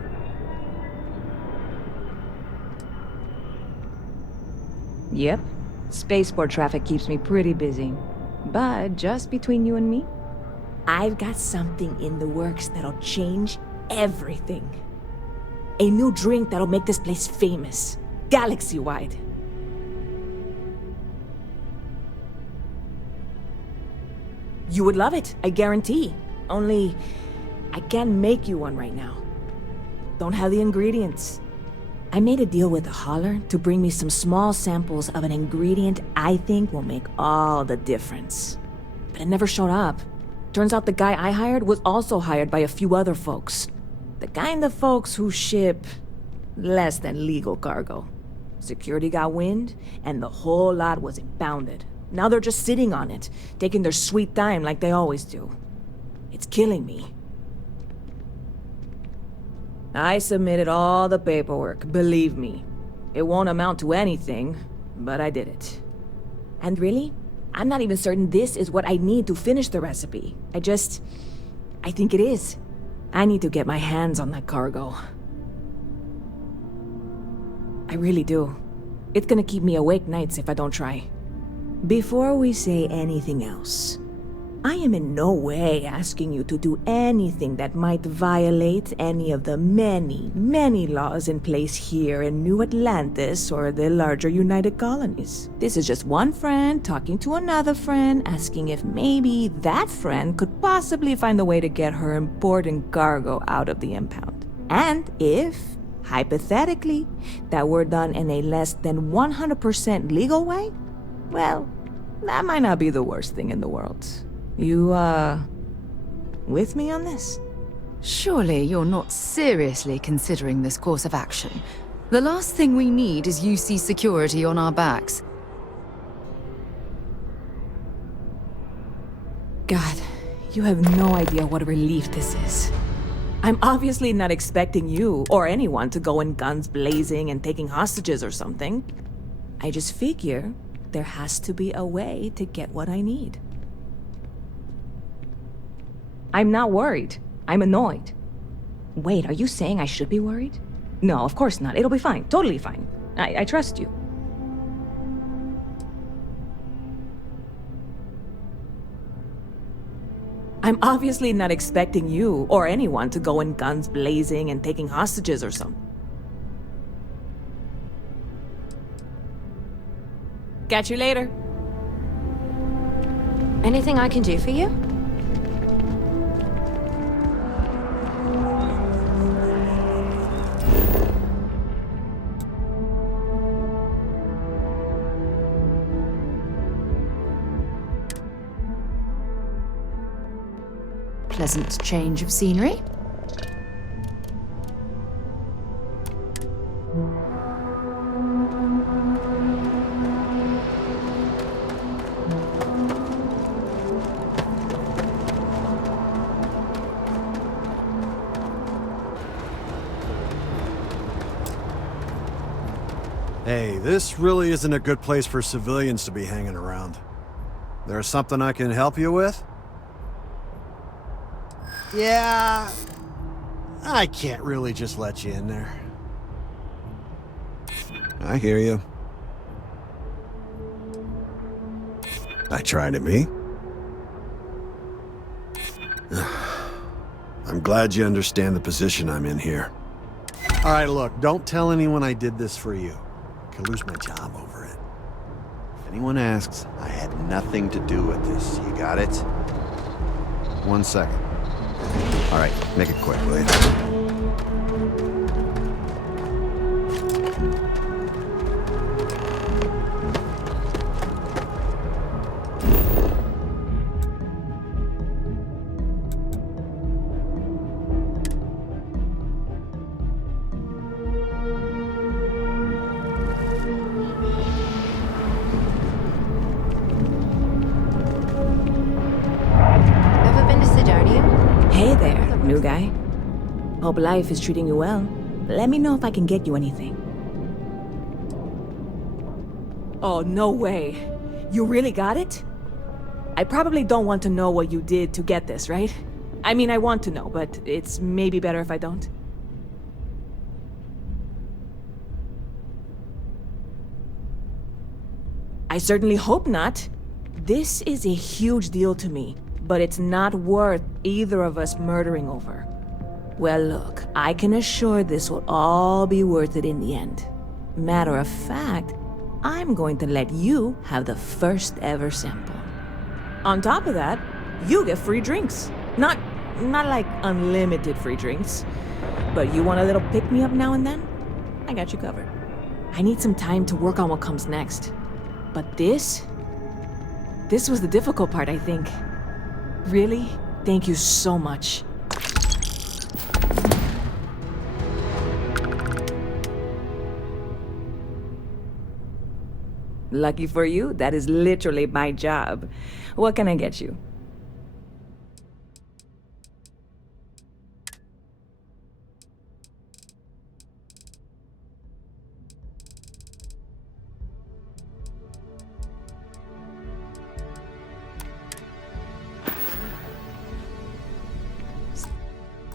Yep, spaceport traffic keeps me pretty busy. But just between you and me, I've got something in the works that'll change everything. A new drink that'll make this place famous, galaxy-wide. You would love it, I guarantee. Only, I can't make you one right now. Don't have the ingredients. I made a deal with a hauler to bring me some small samples of an ingredient I think will make all the difference. But it never showed up. Turns out the guy I hired was also hired by a few other folks. The kind of folks who ship less than legal cargo. Security got wind, and the whole lot was impounded. Now they're just sitting on it, taking their sweet time like they always do. It's killing me. I submitted all the paperwork, believe me. It won't amount to anything, but I did it. And really, I'm not even certain this is what I need to finish the recipe. I think it is. I need to get my hands on that cargo. I really do. It's gonna keep me awake nights if I don't try. Before we say anything else, I am in no way asking you to do anything that might violate any of the many, many laws in place here in New Atlantis or the larger United Colonies. This is just one friend talking to another friend, asking if maybe that friend could possibly find a way to get her important cargo out of the impound. And if, hypothetically, that were done in a less than 100% legal way, well, that might not be the worst thing in the world. You, with me on this? Surely you're not seriously considering this course of action. The last thing we need is UC security on our backs. God, you have no idea what a relief this is. I'm obviously not expecting you or anyone to go in guns blazing and taking hostages or something. I just figure there has to be a way to get what I need. I'm not worried. I'm annoyed. Wait, are you saying I should be worried? No, of course not. It'll be fine. Totally fine. I trust you. I'm obviously not expecting you or anyone to go in guns blazing and taking hostages or something. Catch you later. Anything I can do for you? Pleasant change of scenery. Hey, this really isn't a good place for civilians to be hanging around. There's something I can help you with? Yeah, I can't really just let you in there. I hear you. I try to be. I'm glad you understand the position I'm in here. All right, look, don't tell anyone I did this for you. I could lose my job over it. If anyone asks, I had nothing to do with this. You got it? 1 second. All right, make it quick, will you? Hey there, new guy. Hope life is treating you well. Let me know if I can get you anything. Oh, no way. You really got it? I probably don't want to know what you did to get this, right? I mean, I want to know, but it's maybe better if I don't. I certainly hope not. This is a huge deal to me. But it's not worth either of us murdering over. Well, look, I can assure this will all be worth it in the end. Matter of fact, I'm going to let you have the first ever sample. On top of that, you get free drinks. Not like unlimited free drinks, but you want a little pick-me-up now and then? I got you covered. I need some time to work on what comes next. But this was the difficult part, I think. Really? Thank you so much. Lucky for you, that is literally my job. What can I get you?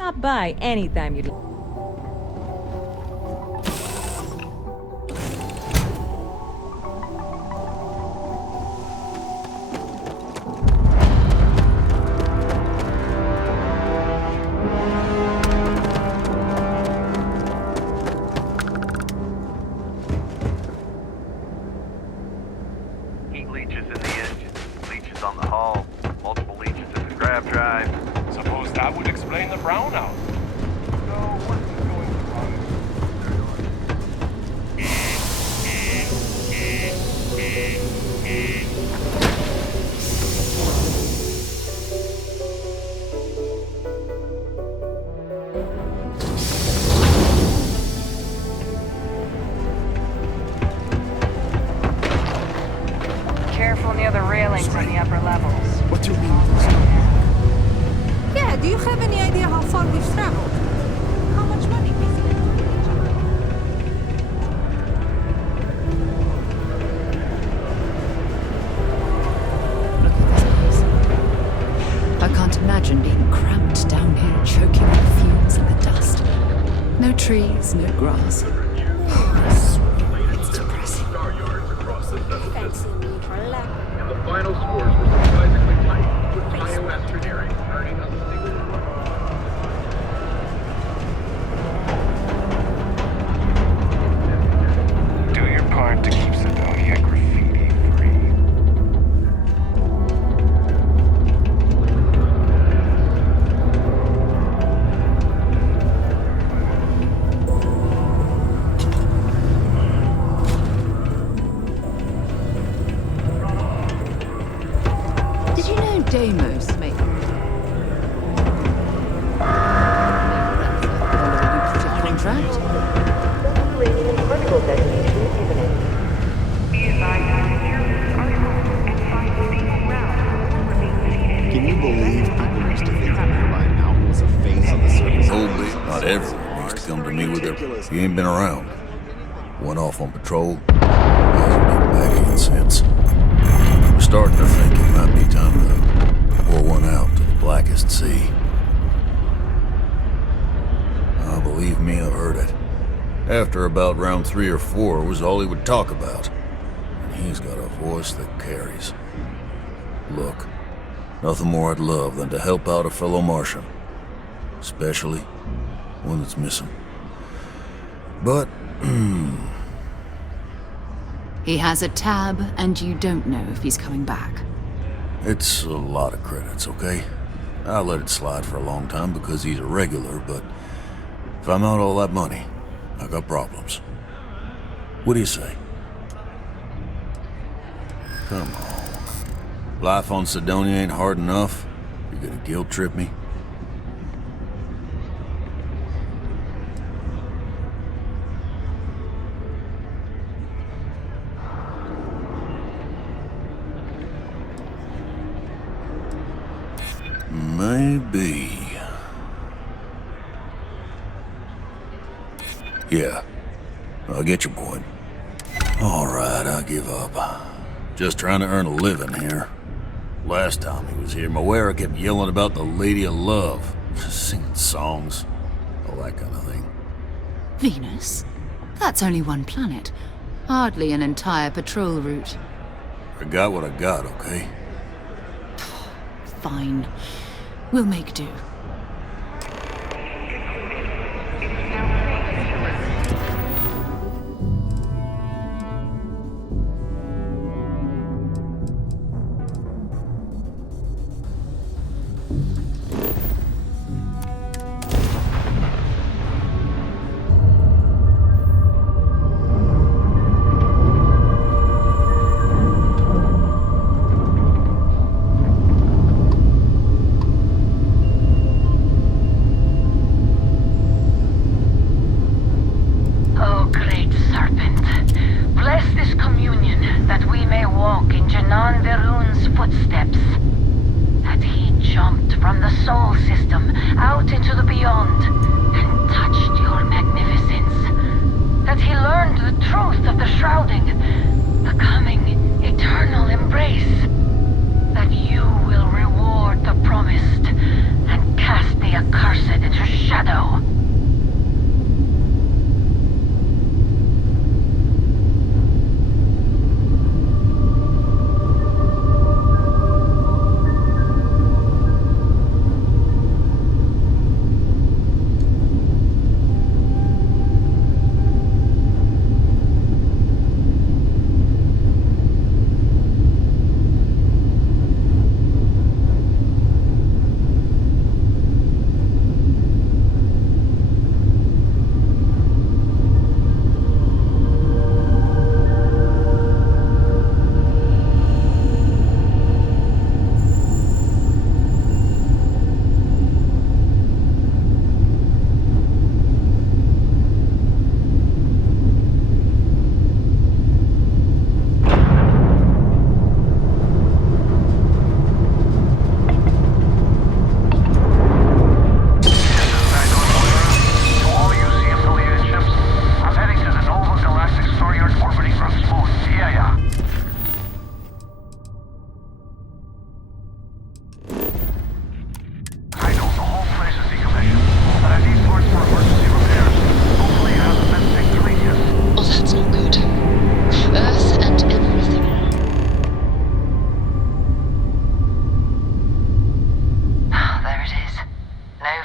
Stop by anytime you'd like. Heat leeches in the engine, leeches on the hull, multiple leeches in the grav drive. Suppose that would explain the brownout. So what is going Careful near the railings on the upper levels. What do you mean? Yeah, do you have any idea how far we've traveled? How much money we spent on each other? Look at this place. I can't imagine being cramped down here, choking on the fumes and the dust. No trees, no grass. It's depressing. Fancy me for luck. And the final scores were surprisingly tight, with bioengineering earning a single. Do your part to keep Sidonia graffiti free. Did you know Deimos make lucrative contract? Critical detonation imminent. Can you believe people used to think the nearby mountain was a phase on the surface? Old bit, not everyone used to come to me with their... You ain't been around. Went off on patrol. Hasn't been back in since. We're starting to think it might be time to pour one out to the blackest sea. Oh, believe me, I've heard it. After about round 3 or 4 was all he would talk about. And he's got a voice that carries. Look, nothing more I'd love than to help out a fellow Martian. Especially one that's missing. But, He has a tab, and you don't know if he's coming back. it's a lot of credits, okay? I let it slide for a long time because he's a regular, but if I'm out all that money, I got problems. What do you say? Come on. Life on Sidonia ain't hard enough. You're gonna guilt trip me? Maybe. Yeah, I get your point. All right, I give up. Just trying to earn a living here. Last time he was here, Moira kept yelling about the Lady of Love, singing songs, all that kind of thing. Venus? That's only one planet. Hardly an entire patrol route. I got what I got, okay? Fine. We'll make do. Accursed into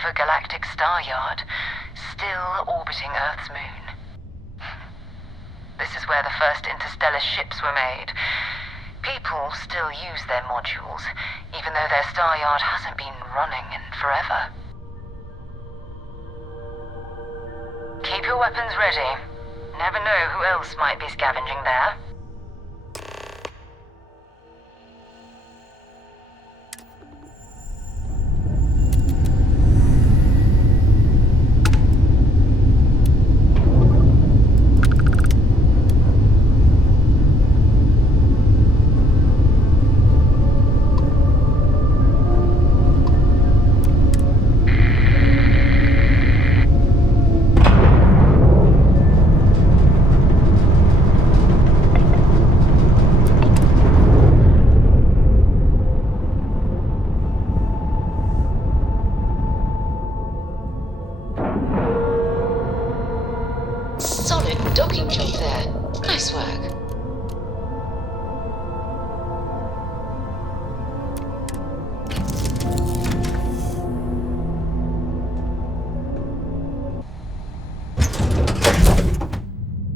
of a galactic star yard, still orbiting Earth's moon. This is where the first interstellar ships were made. People still use their modules, even though their star yard hasn't been running in forever. Keep your weapons ready. Never know who else might be scavenging there.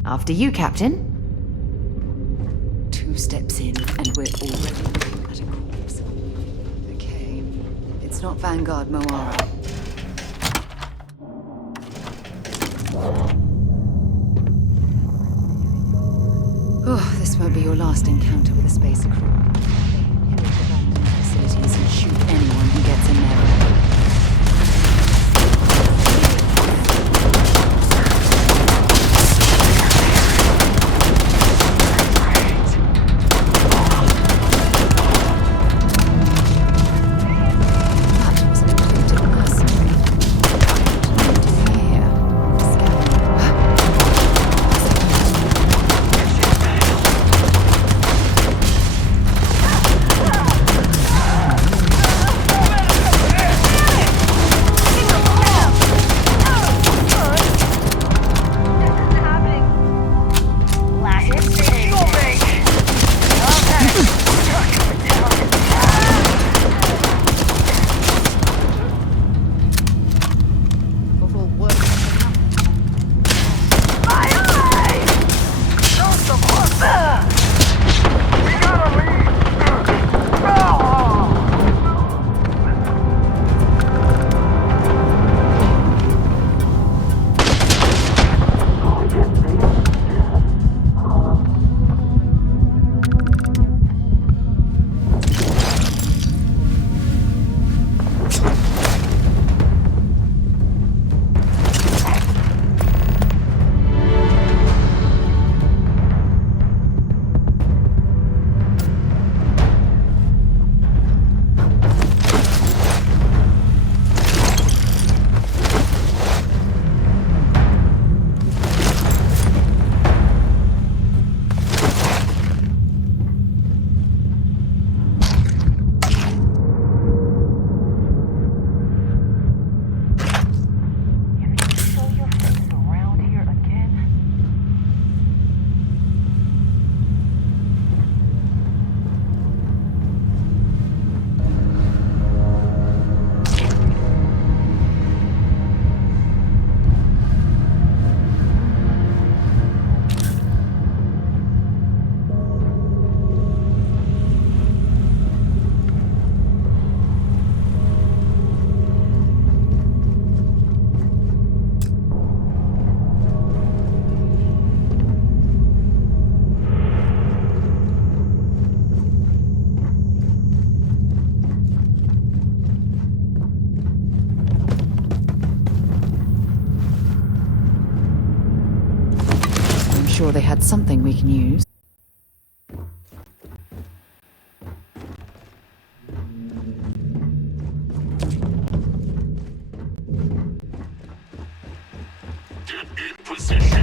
After you, Captain. 2 steps in, and we're already looking at a corpse. Okay. It's not Vanguard Moara. Oh, this won't be your last encounter with a spacer crew. They pillage abandoned facilities and shoot anyone who gets in there. Sure they had something we can use. Get in position.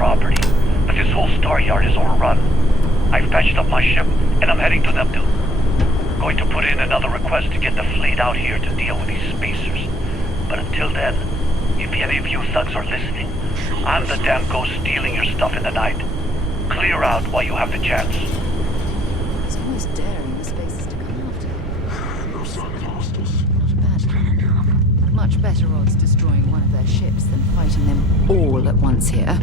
property, but this whole star yard is overrun. I've patched up my ship, and I'm heading to Neptune. Going to put in another request to get the fleet out here to deal with these spacers. But until then, if any of you thugs are listening, I'm the damn ghost stealing your stuff in the night. Clear out while you have the chance. It's almost daring the spacers to come after. No sign of hostiles. Not bad. But much better odds destroying one of their ships than fighting them all at once here.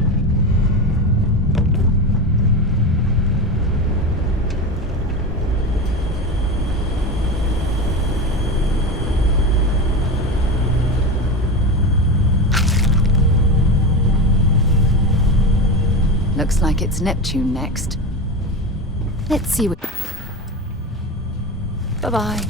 Looks like it's Neptune next. Let's see what... Bye-bye.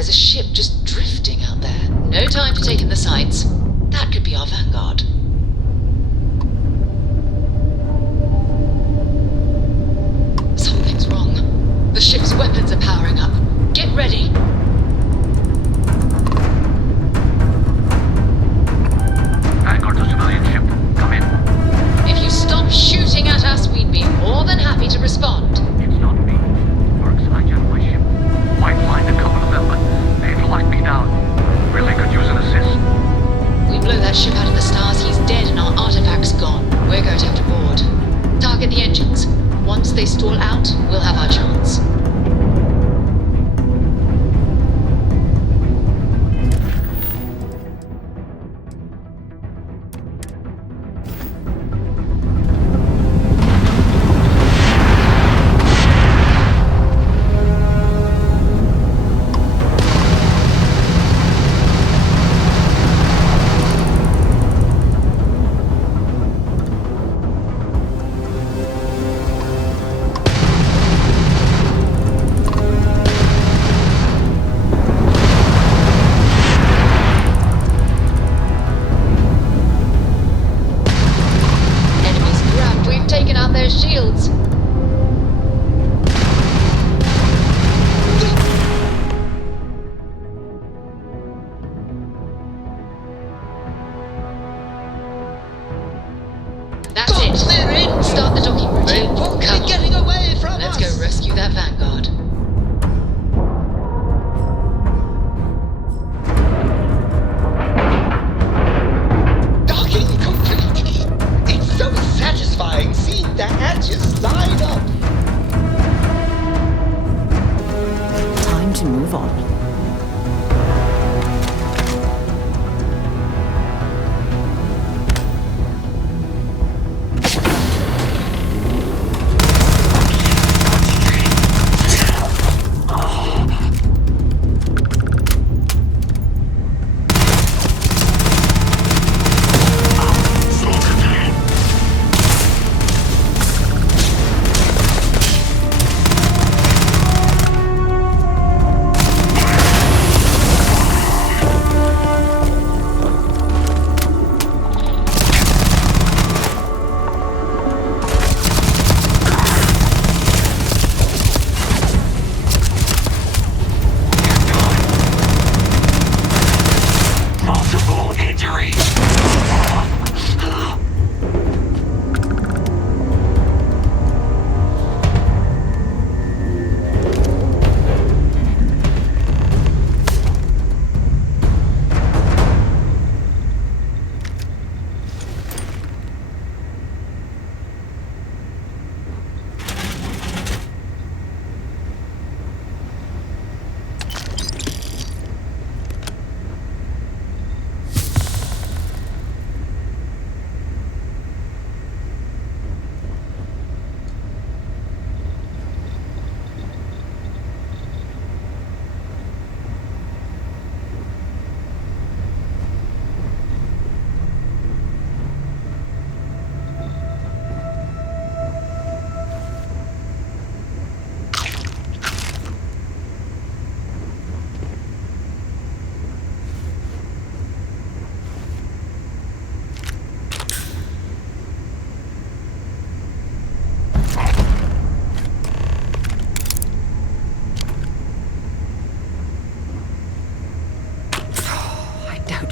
There's a ship just drifting out there. No time to take in the sights. That could be our vanguard. Something's wrong. The ship's weapons are powering up. Get ready. Vanguard to civilian ship. Come in. If you stop shooting at us, we'd be more than happy to respond. It's not me. Mercs hijacked my ship. Might find a couple of them, but they've locked me down. Really could use an assist. We blow that ship out of the stars, he's dead and our artifact's gone. We're going to have to board. Target the engines. Once they stall out, we'll have our chance.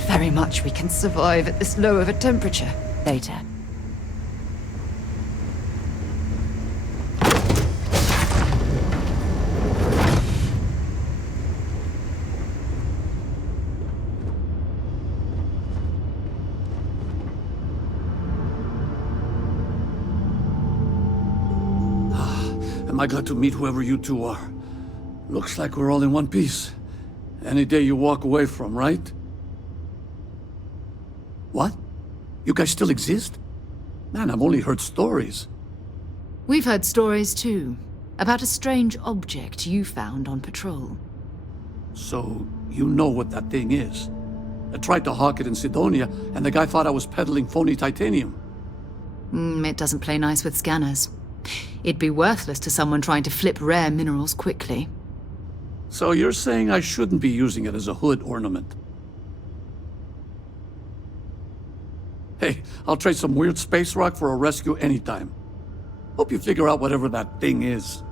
Very much we can survive at this low of a temperature. Later. Am I glad to meet whoever you two are. Looks like we're all in one piece. Any day you walk away from, right? What? You guys still exist? Man, I've only heard stories. We've heard stories too, about a strange object you found on patrol. So, you know what that thing is? I tried to hawk it in Sidonia, and the guy thought I was peddling phony titanium. It doesn't play nice with scanners. It'd be worthless to someone trying to flip rare minerals quickly. So you're saying I shouldn't be using it as a hood ornament? Hey, I'll trade some weird space rock for a rescue anytime. Hope you figure out whatever that thing is.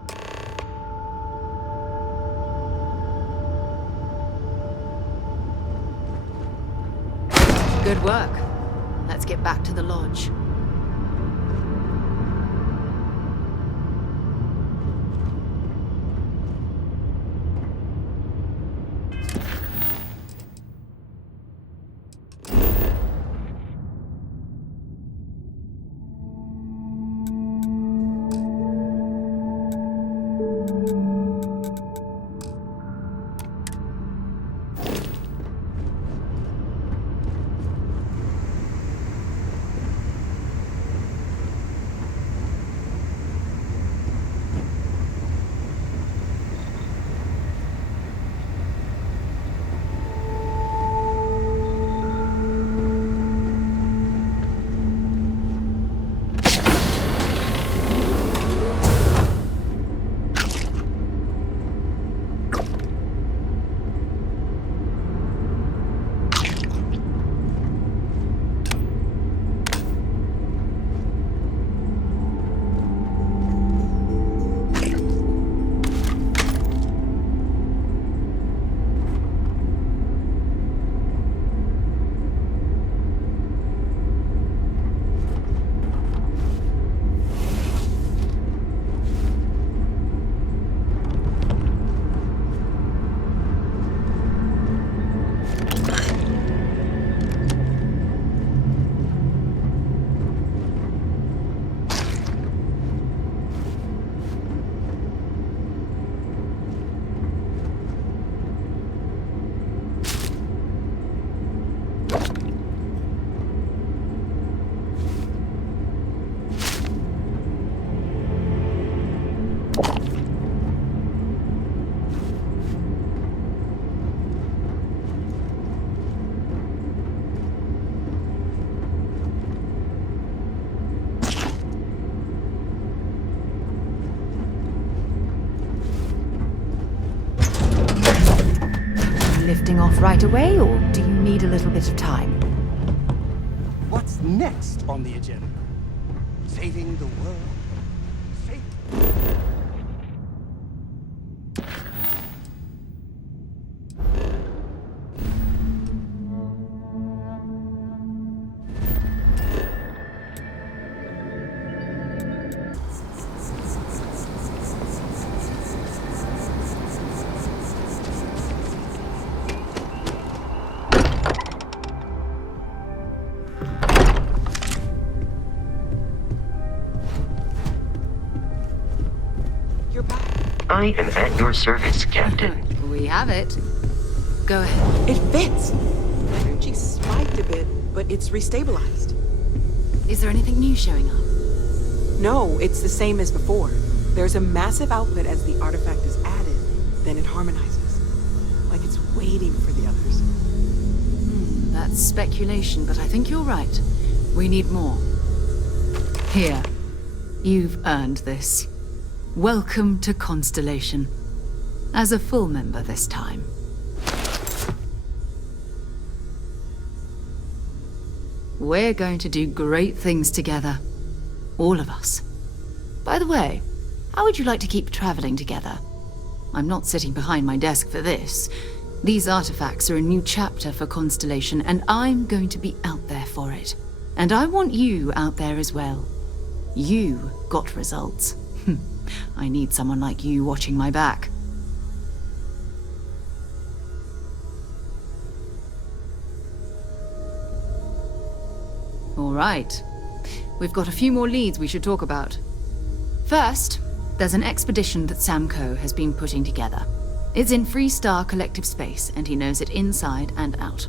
Good work. Let's get back to the lodge. Lifting off right away, or do you need a little bit of time? What's next on the agenda? Saving the world? I am at your service, Captain. We have it. Go ahead. It fits! Energy spiked a bit, but it's restabilized. Is there anything new showing up? No, it's the same as before. There's a massive output as the artifact is added, then it harmonizes. Like it's waiting for the others. That's speculation, but I think you're right. We need more. Here. You've earned this. Welcome to Constellation. As a full member this time. We're going to do great things together. All of us. By the way, how would you like to keep traveling together? I'm not sitting behind my desk for this. These artifacts are a new chapter for Constellation, and I'm going to be out there for it. And I want you out there as well. You got results. I need someone like you watching my back. All right. We've got a few more leads we should talk about. First, there's an expedition that Samco has been putting together. It's in Freestar collective space, and he knows it inside and out.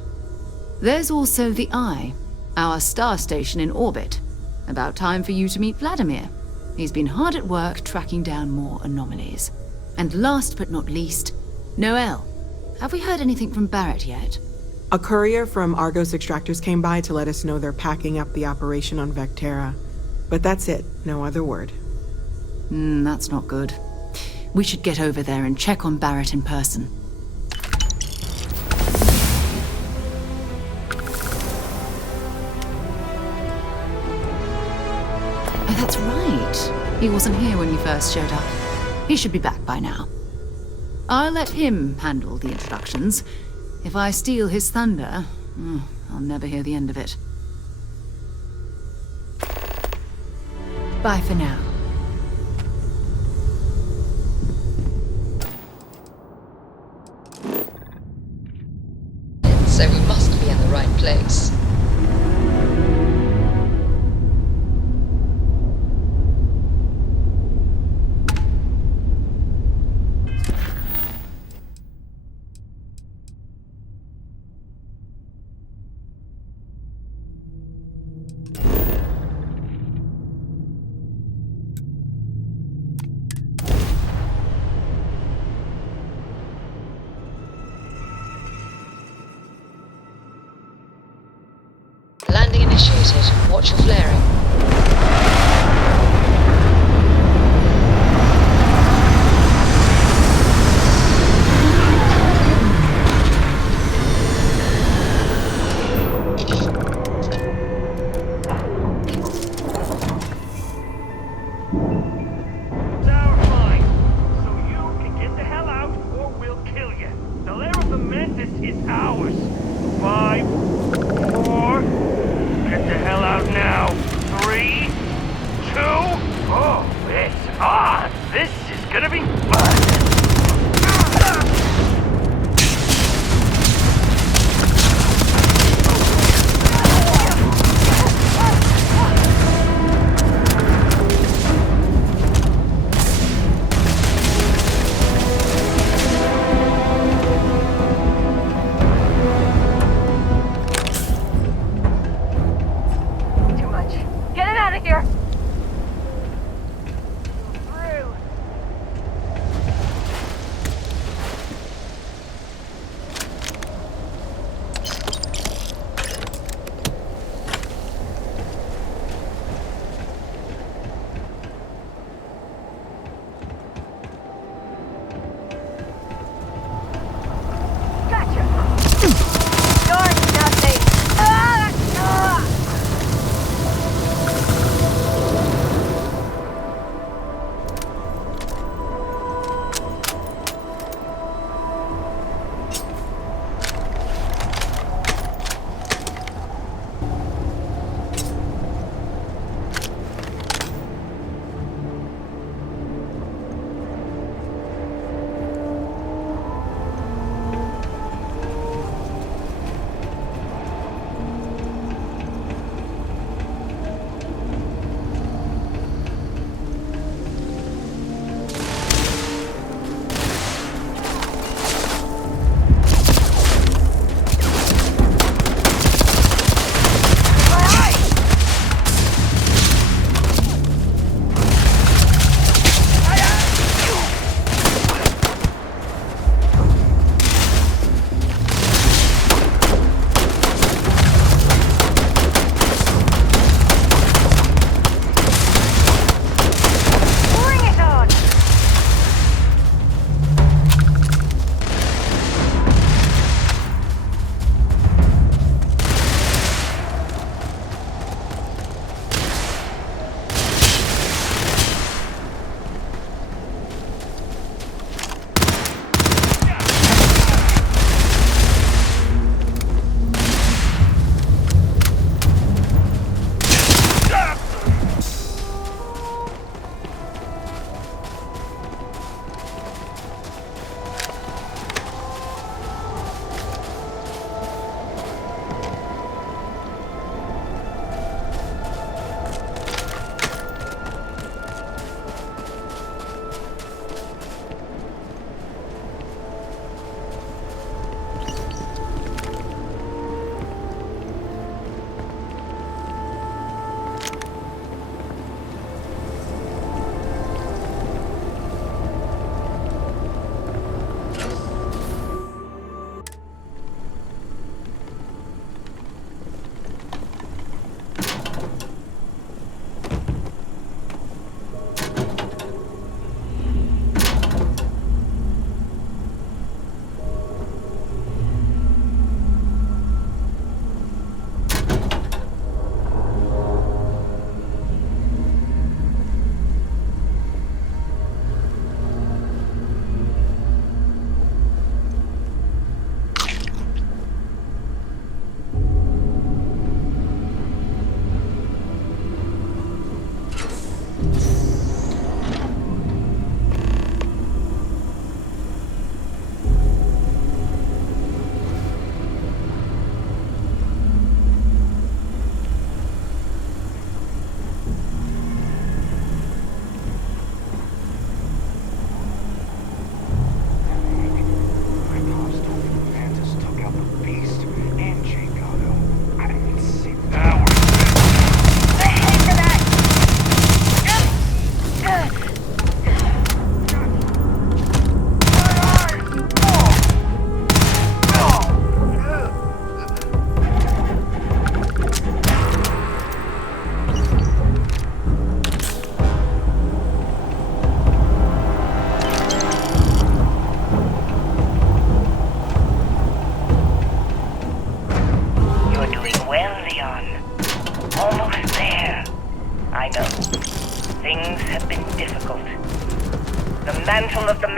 There's also the Eye, our star station in orbit. About time for you to meet Vladimir. He's been hard at work tracking down more anomalies. And last but not least, Noel. Have we heard anything from Barrett yet? A courier from Argos Extractors came by to let us know they're packing up the operation on Vectera. But that's it, no other word. That's not good. We should get over there and check on Barrett in person. Oh, that's right. He wasn't here when you first showed up. He should be back by now. I'll let him handle the introductions. If I steal his thunder, I'll never hear the end of it. Bye for now. So we must be in the right place. Landing initiated. Watch your flaring. Tower fine. So you can get the hell out or we'll kill you. The lair of the Mantis is ours. 5, 4... Get the hell out now.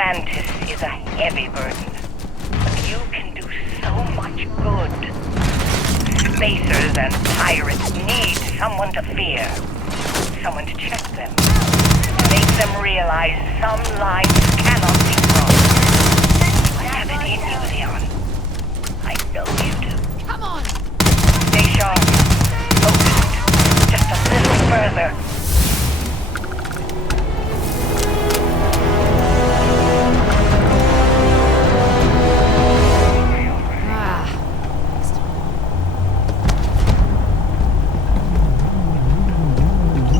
Mantis is a heavy burden, but you can do so much good. Spacers and pirates need someone to fear, someone to check them, to make them realize some lines cannot be crossed. You have it in you, Leon. I know you do. Come on! Stay sharp, focused, just a little further.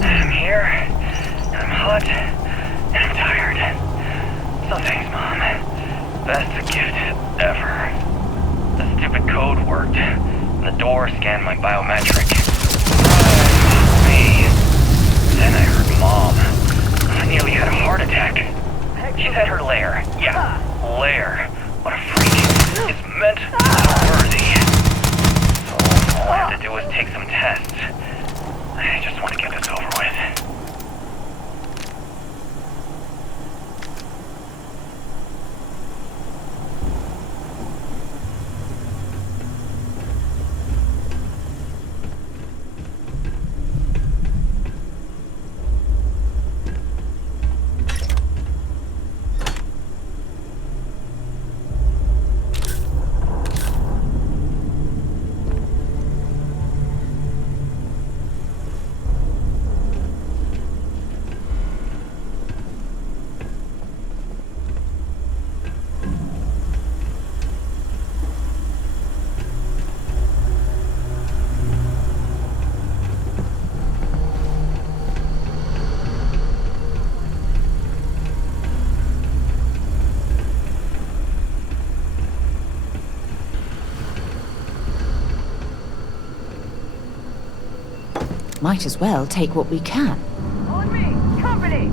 I'm here, and I'm hot, and I'm tired. So thanks, Mom. Best gift ever. The stupid code worked, and the door scanned my biometric. Me. Then I heard Mom. I nearly had a heart attack. She's at her lair. Yeah, lair. What a freak. It's meant worthy. So all I have to do is take some tests. I just want to get this over with. Might as well take what we can. On me! Company!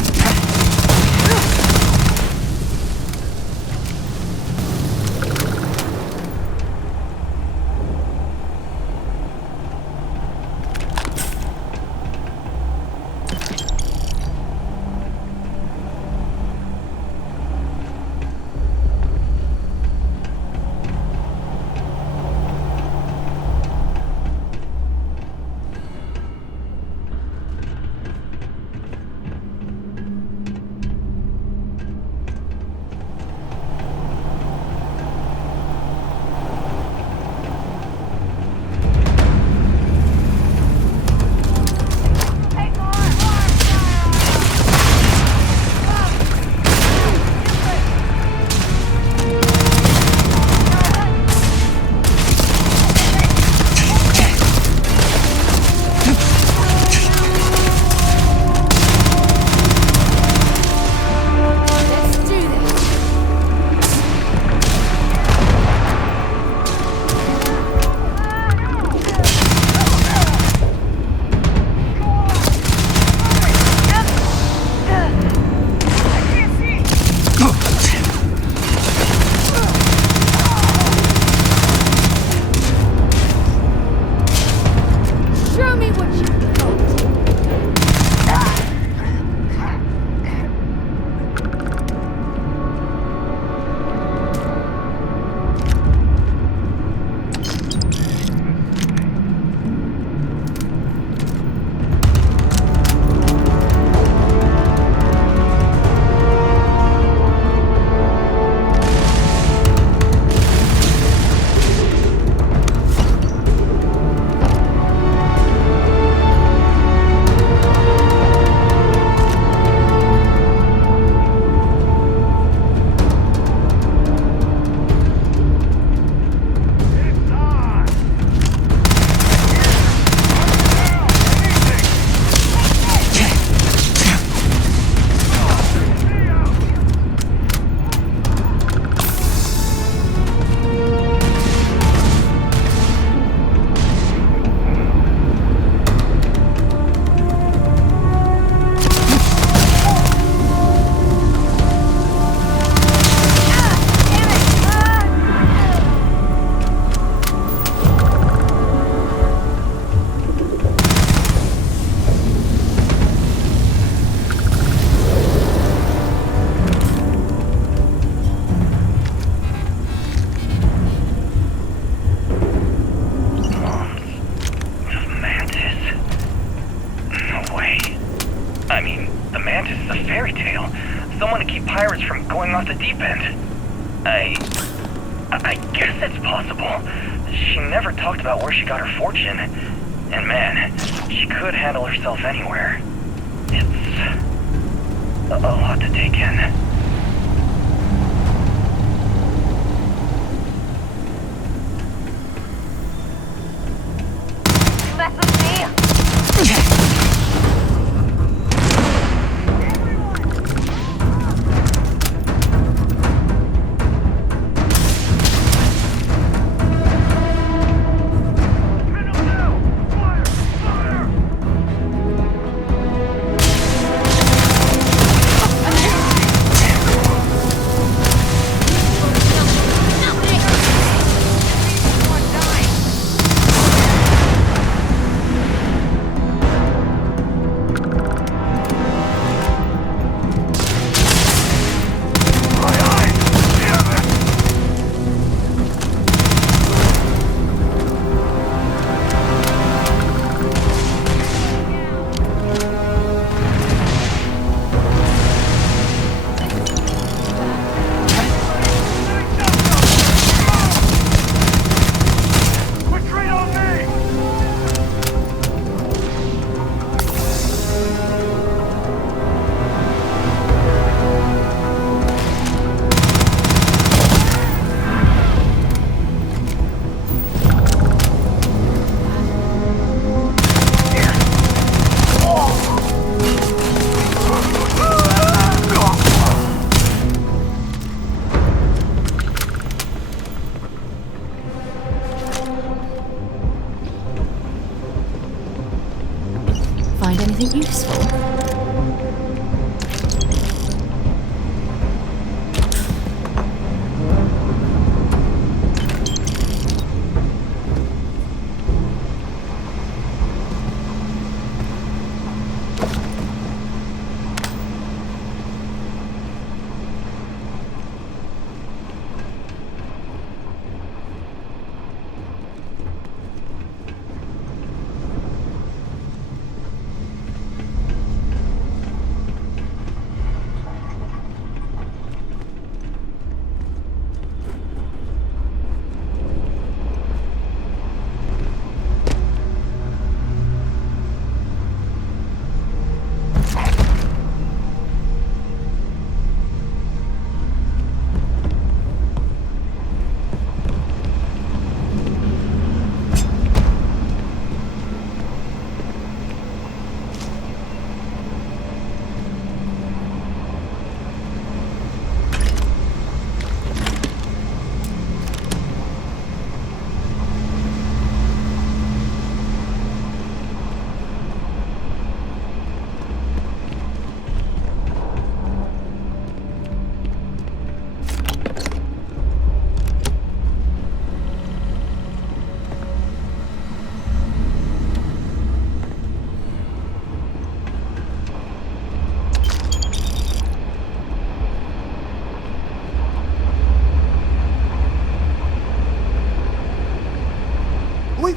going off the deep end. I guess it's possible. She never talked about where she got her fortune. And man, she could handle herself anywhere. It's a lot to take in. Find anything useful?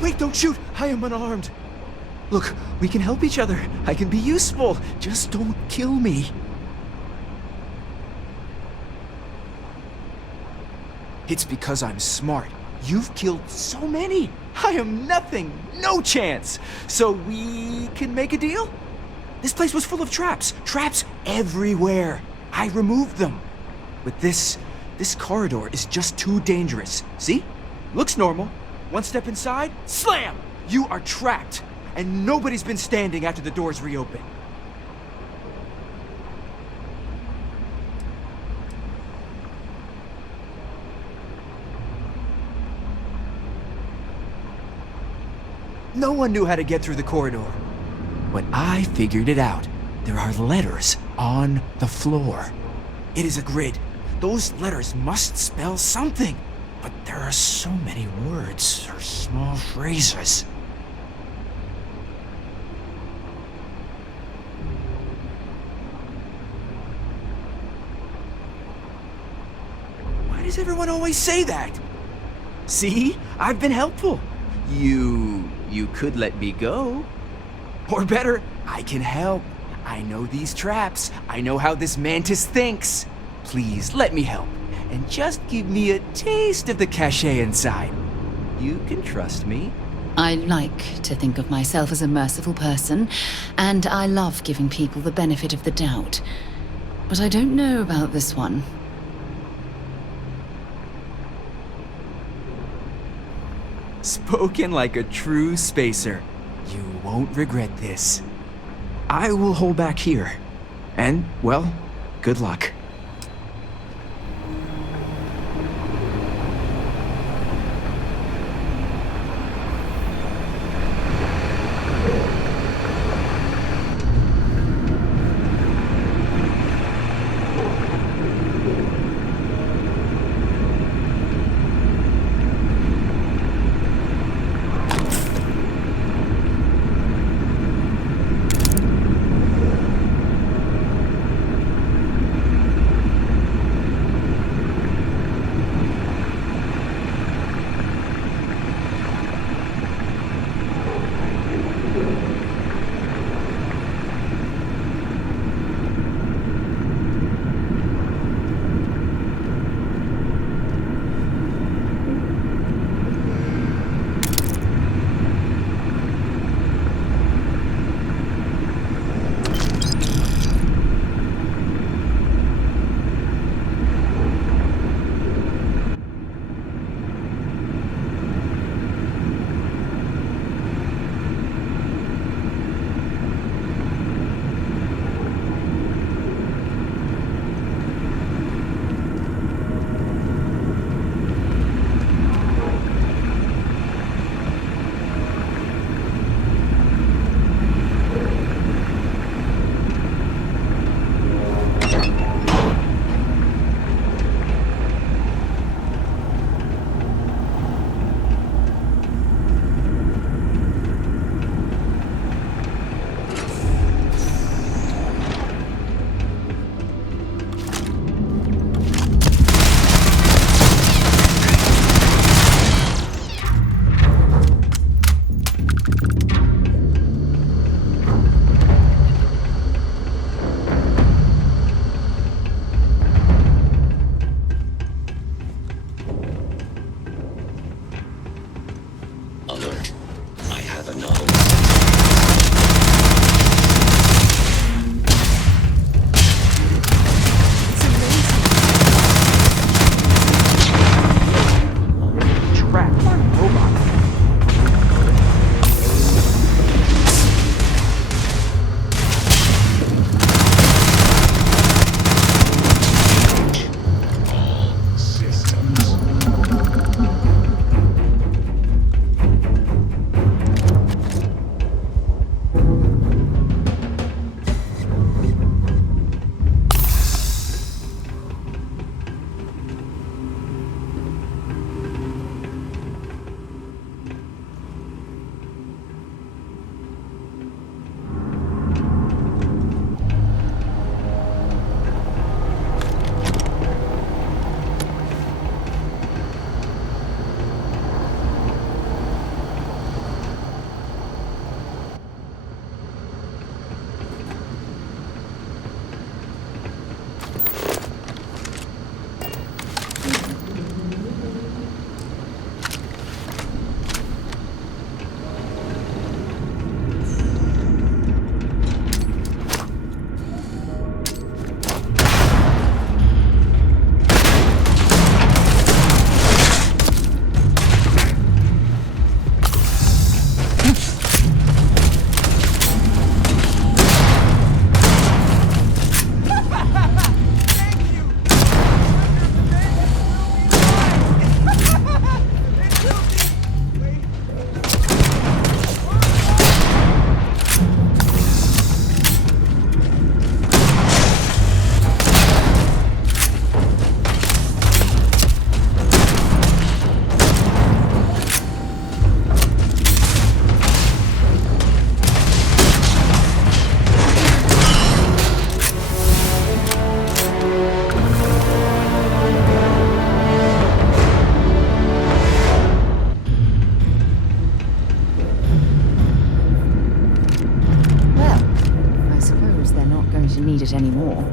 Wait, don't shoot! I am unarmed! Look, we can help each other. I can be useful. Just don't kill me. It's because I'm smart. You've killed so many. I am nothing. No chance. So we can make a deal? This place was full of traps. Traps everywhere. I removed them. But this corridor is just too dangerous. See? Looks normal. One step inside, slam! You are trapped, and nobody's been standing after the doors reopen. No one knew how to get through the corridor. But I figured it out. There are letters on the floor. It is a grid. Those letters must spell something. But there are so many words or small phrases. Why does everyone always say that? See? I've been helpful. You could let me go. Or better, I can help. I know these traps. I know how this Mantis thinks. Please, let me help. And just give me a taste of the cachet inside. You can trust me. I like to think of myself as a merciful person, and I love giving people the benefit of the doubt. But I don't know about this one. Spoken like a true spacer. You won't regret this. I will hold back here. And, well, good luck. need it anymore.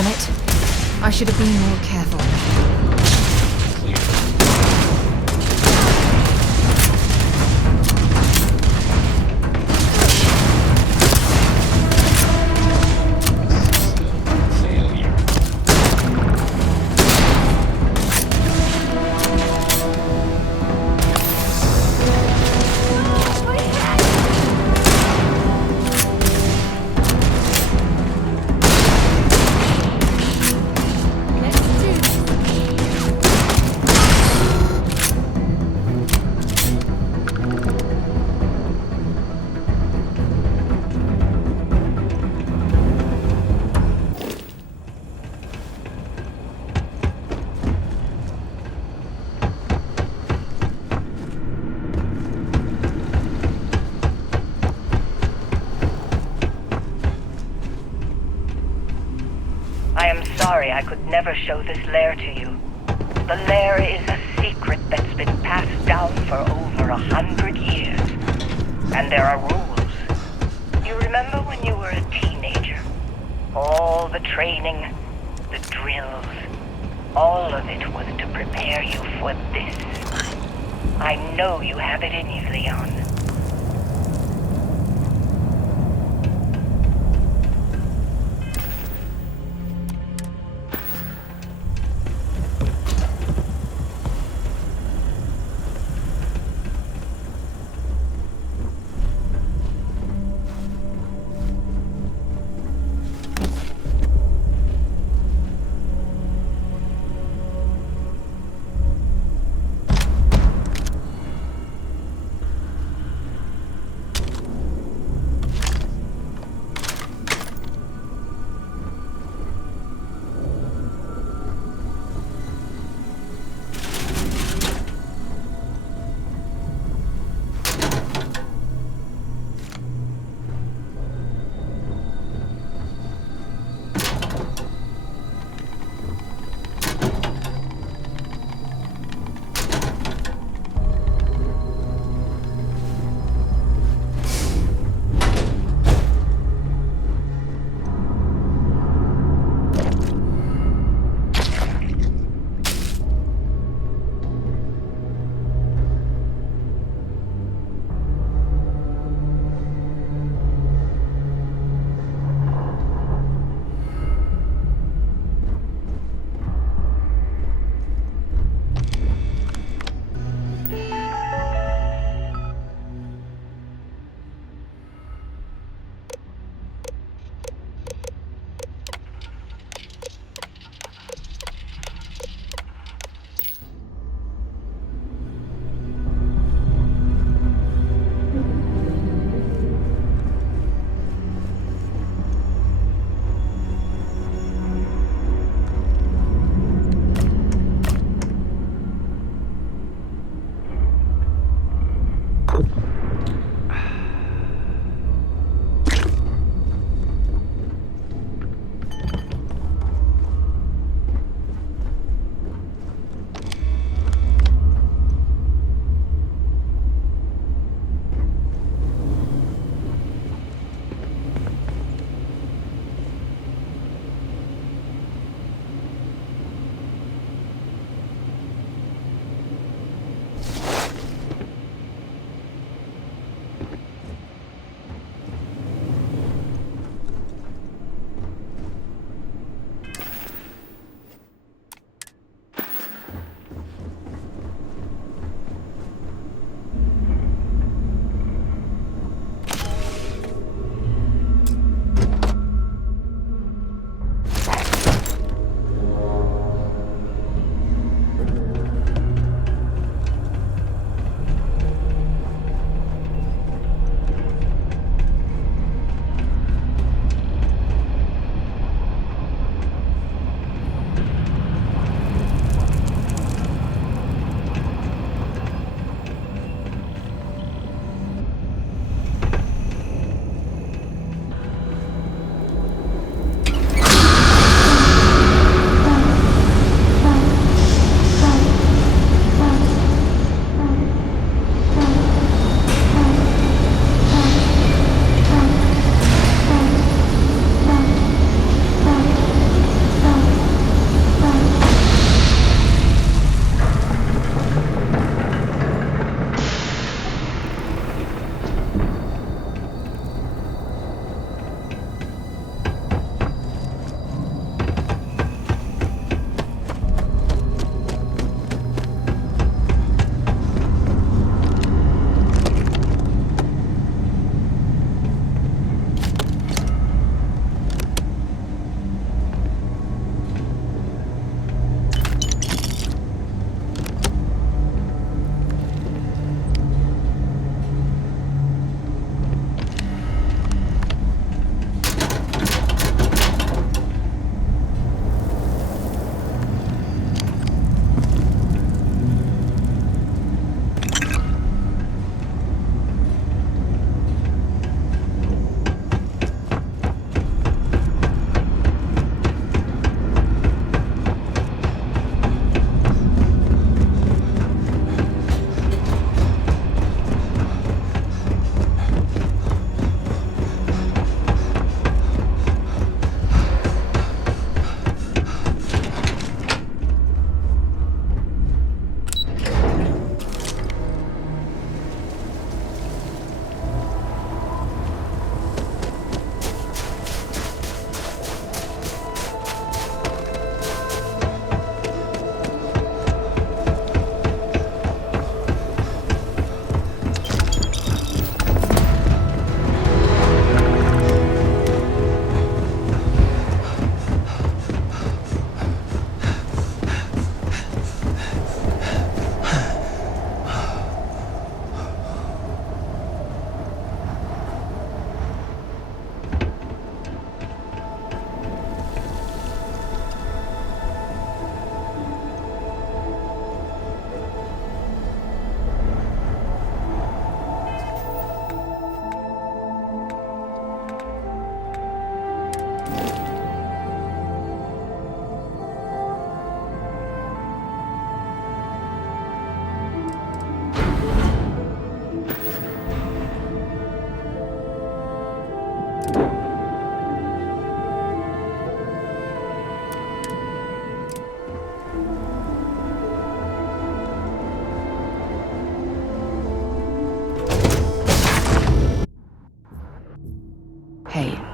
Damn it. I should have been more careful. I am sorry I could never show this lair to you. The lair is a secret that's been passed down for over 100 years. And there are rules. You remember when you were a teenager? All the training, the drills, all of it was to prepare you for this. I know you have it in you, Leon.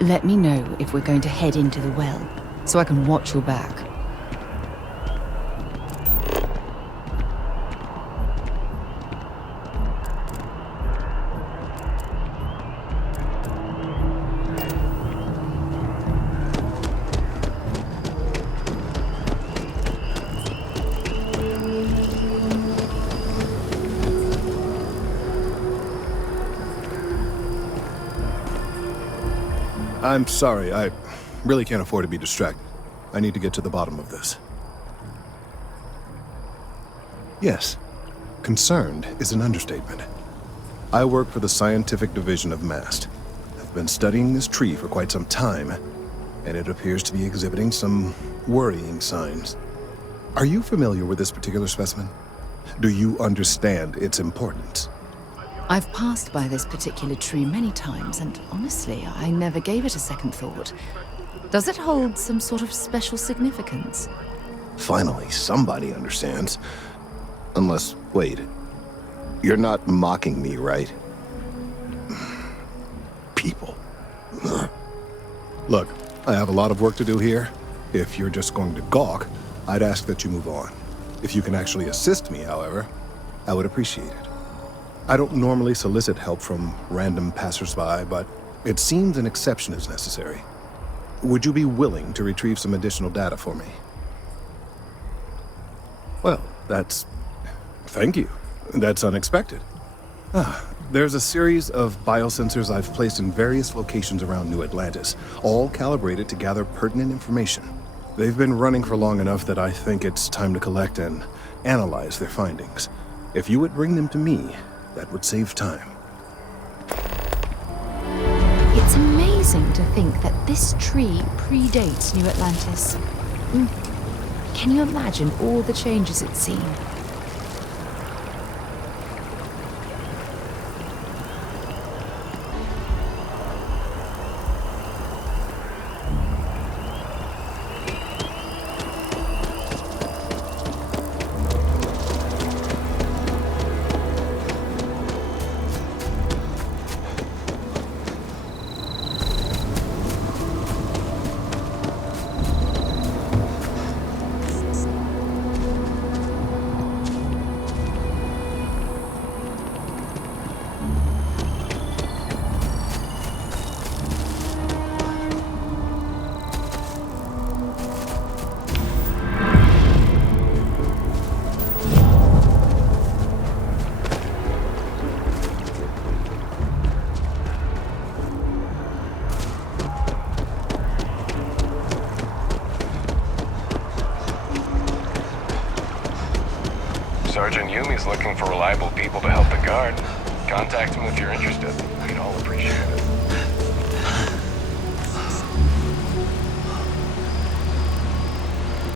Let me know if we're going to head into the well, so I can watch your back. I'm sorry, I really can't afford to be distracted. I need to get to the bottom of this. Yes, concerned is an understatement. I work for the scientific division of MAST. I've been studying this tree for quite some time, and it appears to be exhibiting some worrying signs. Are you familiar with this particular specimen? Do you understand its importance? I've passed by this particular tree many times, and honestly, I never gave it a second thought. Does it hold some sort of special significance? Finally, somebody understands. Unless, wait. You're not mocking me, right? People. Look, I have a lot of work to do here. If you're just going to gawk, I'd ask that you move on. If you can actually assist me, however, I would appreciate it. I don't normally solicit help from random passersby, but it seems an exception is necessary. Would you be willing to retrieve some additional data for me? Well, thank you. That's unexpected. There's a series of biosensors I've placed in various locations around New Atlantis, all calibrated to gather pertinent information. They've been running for long enough that I think it's time to collect and analyze their findings. If you would bring them to me, that would save time. It's amazing to think that this tree predates New Atlantis. Can you imagine all the changes it's seen? Sergeant Yumi's looking for reliable people to help the guard. Contact him if you're interested. We'd all appreciate it.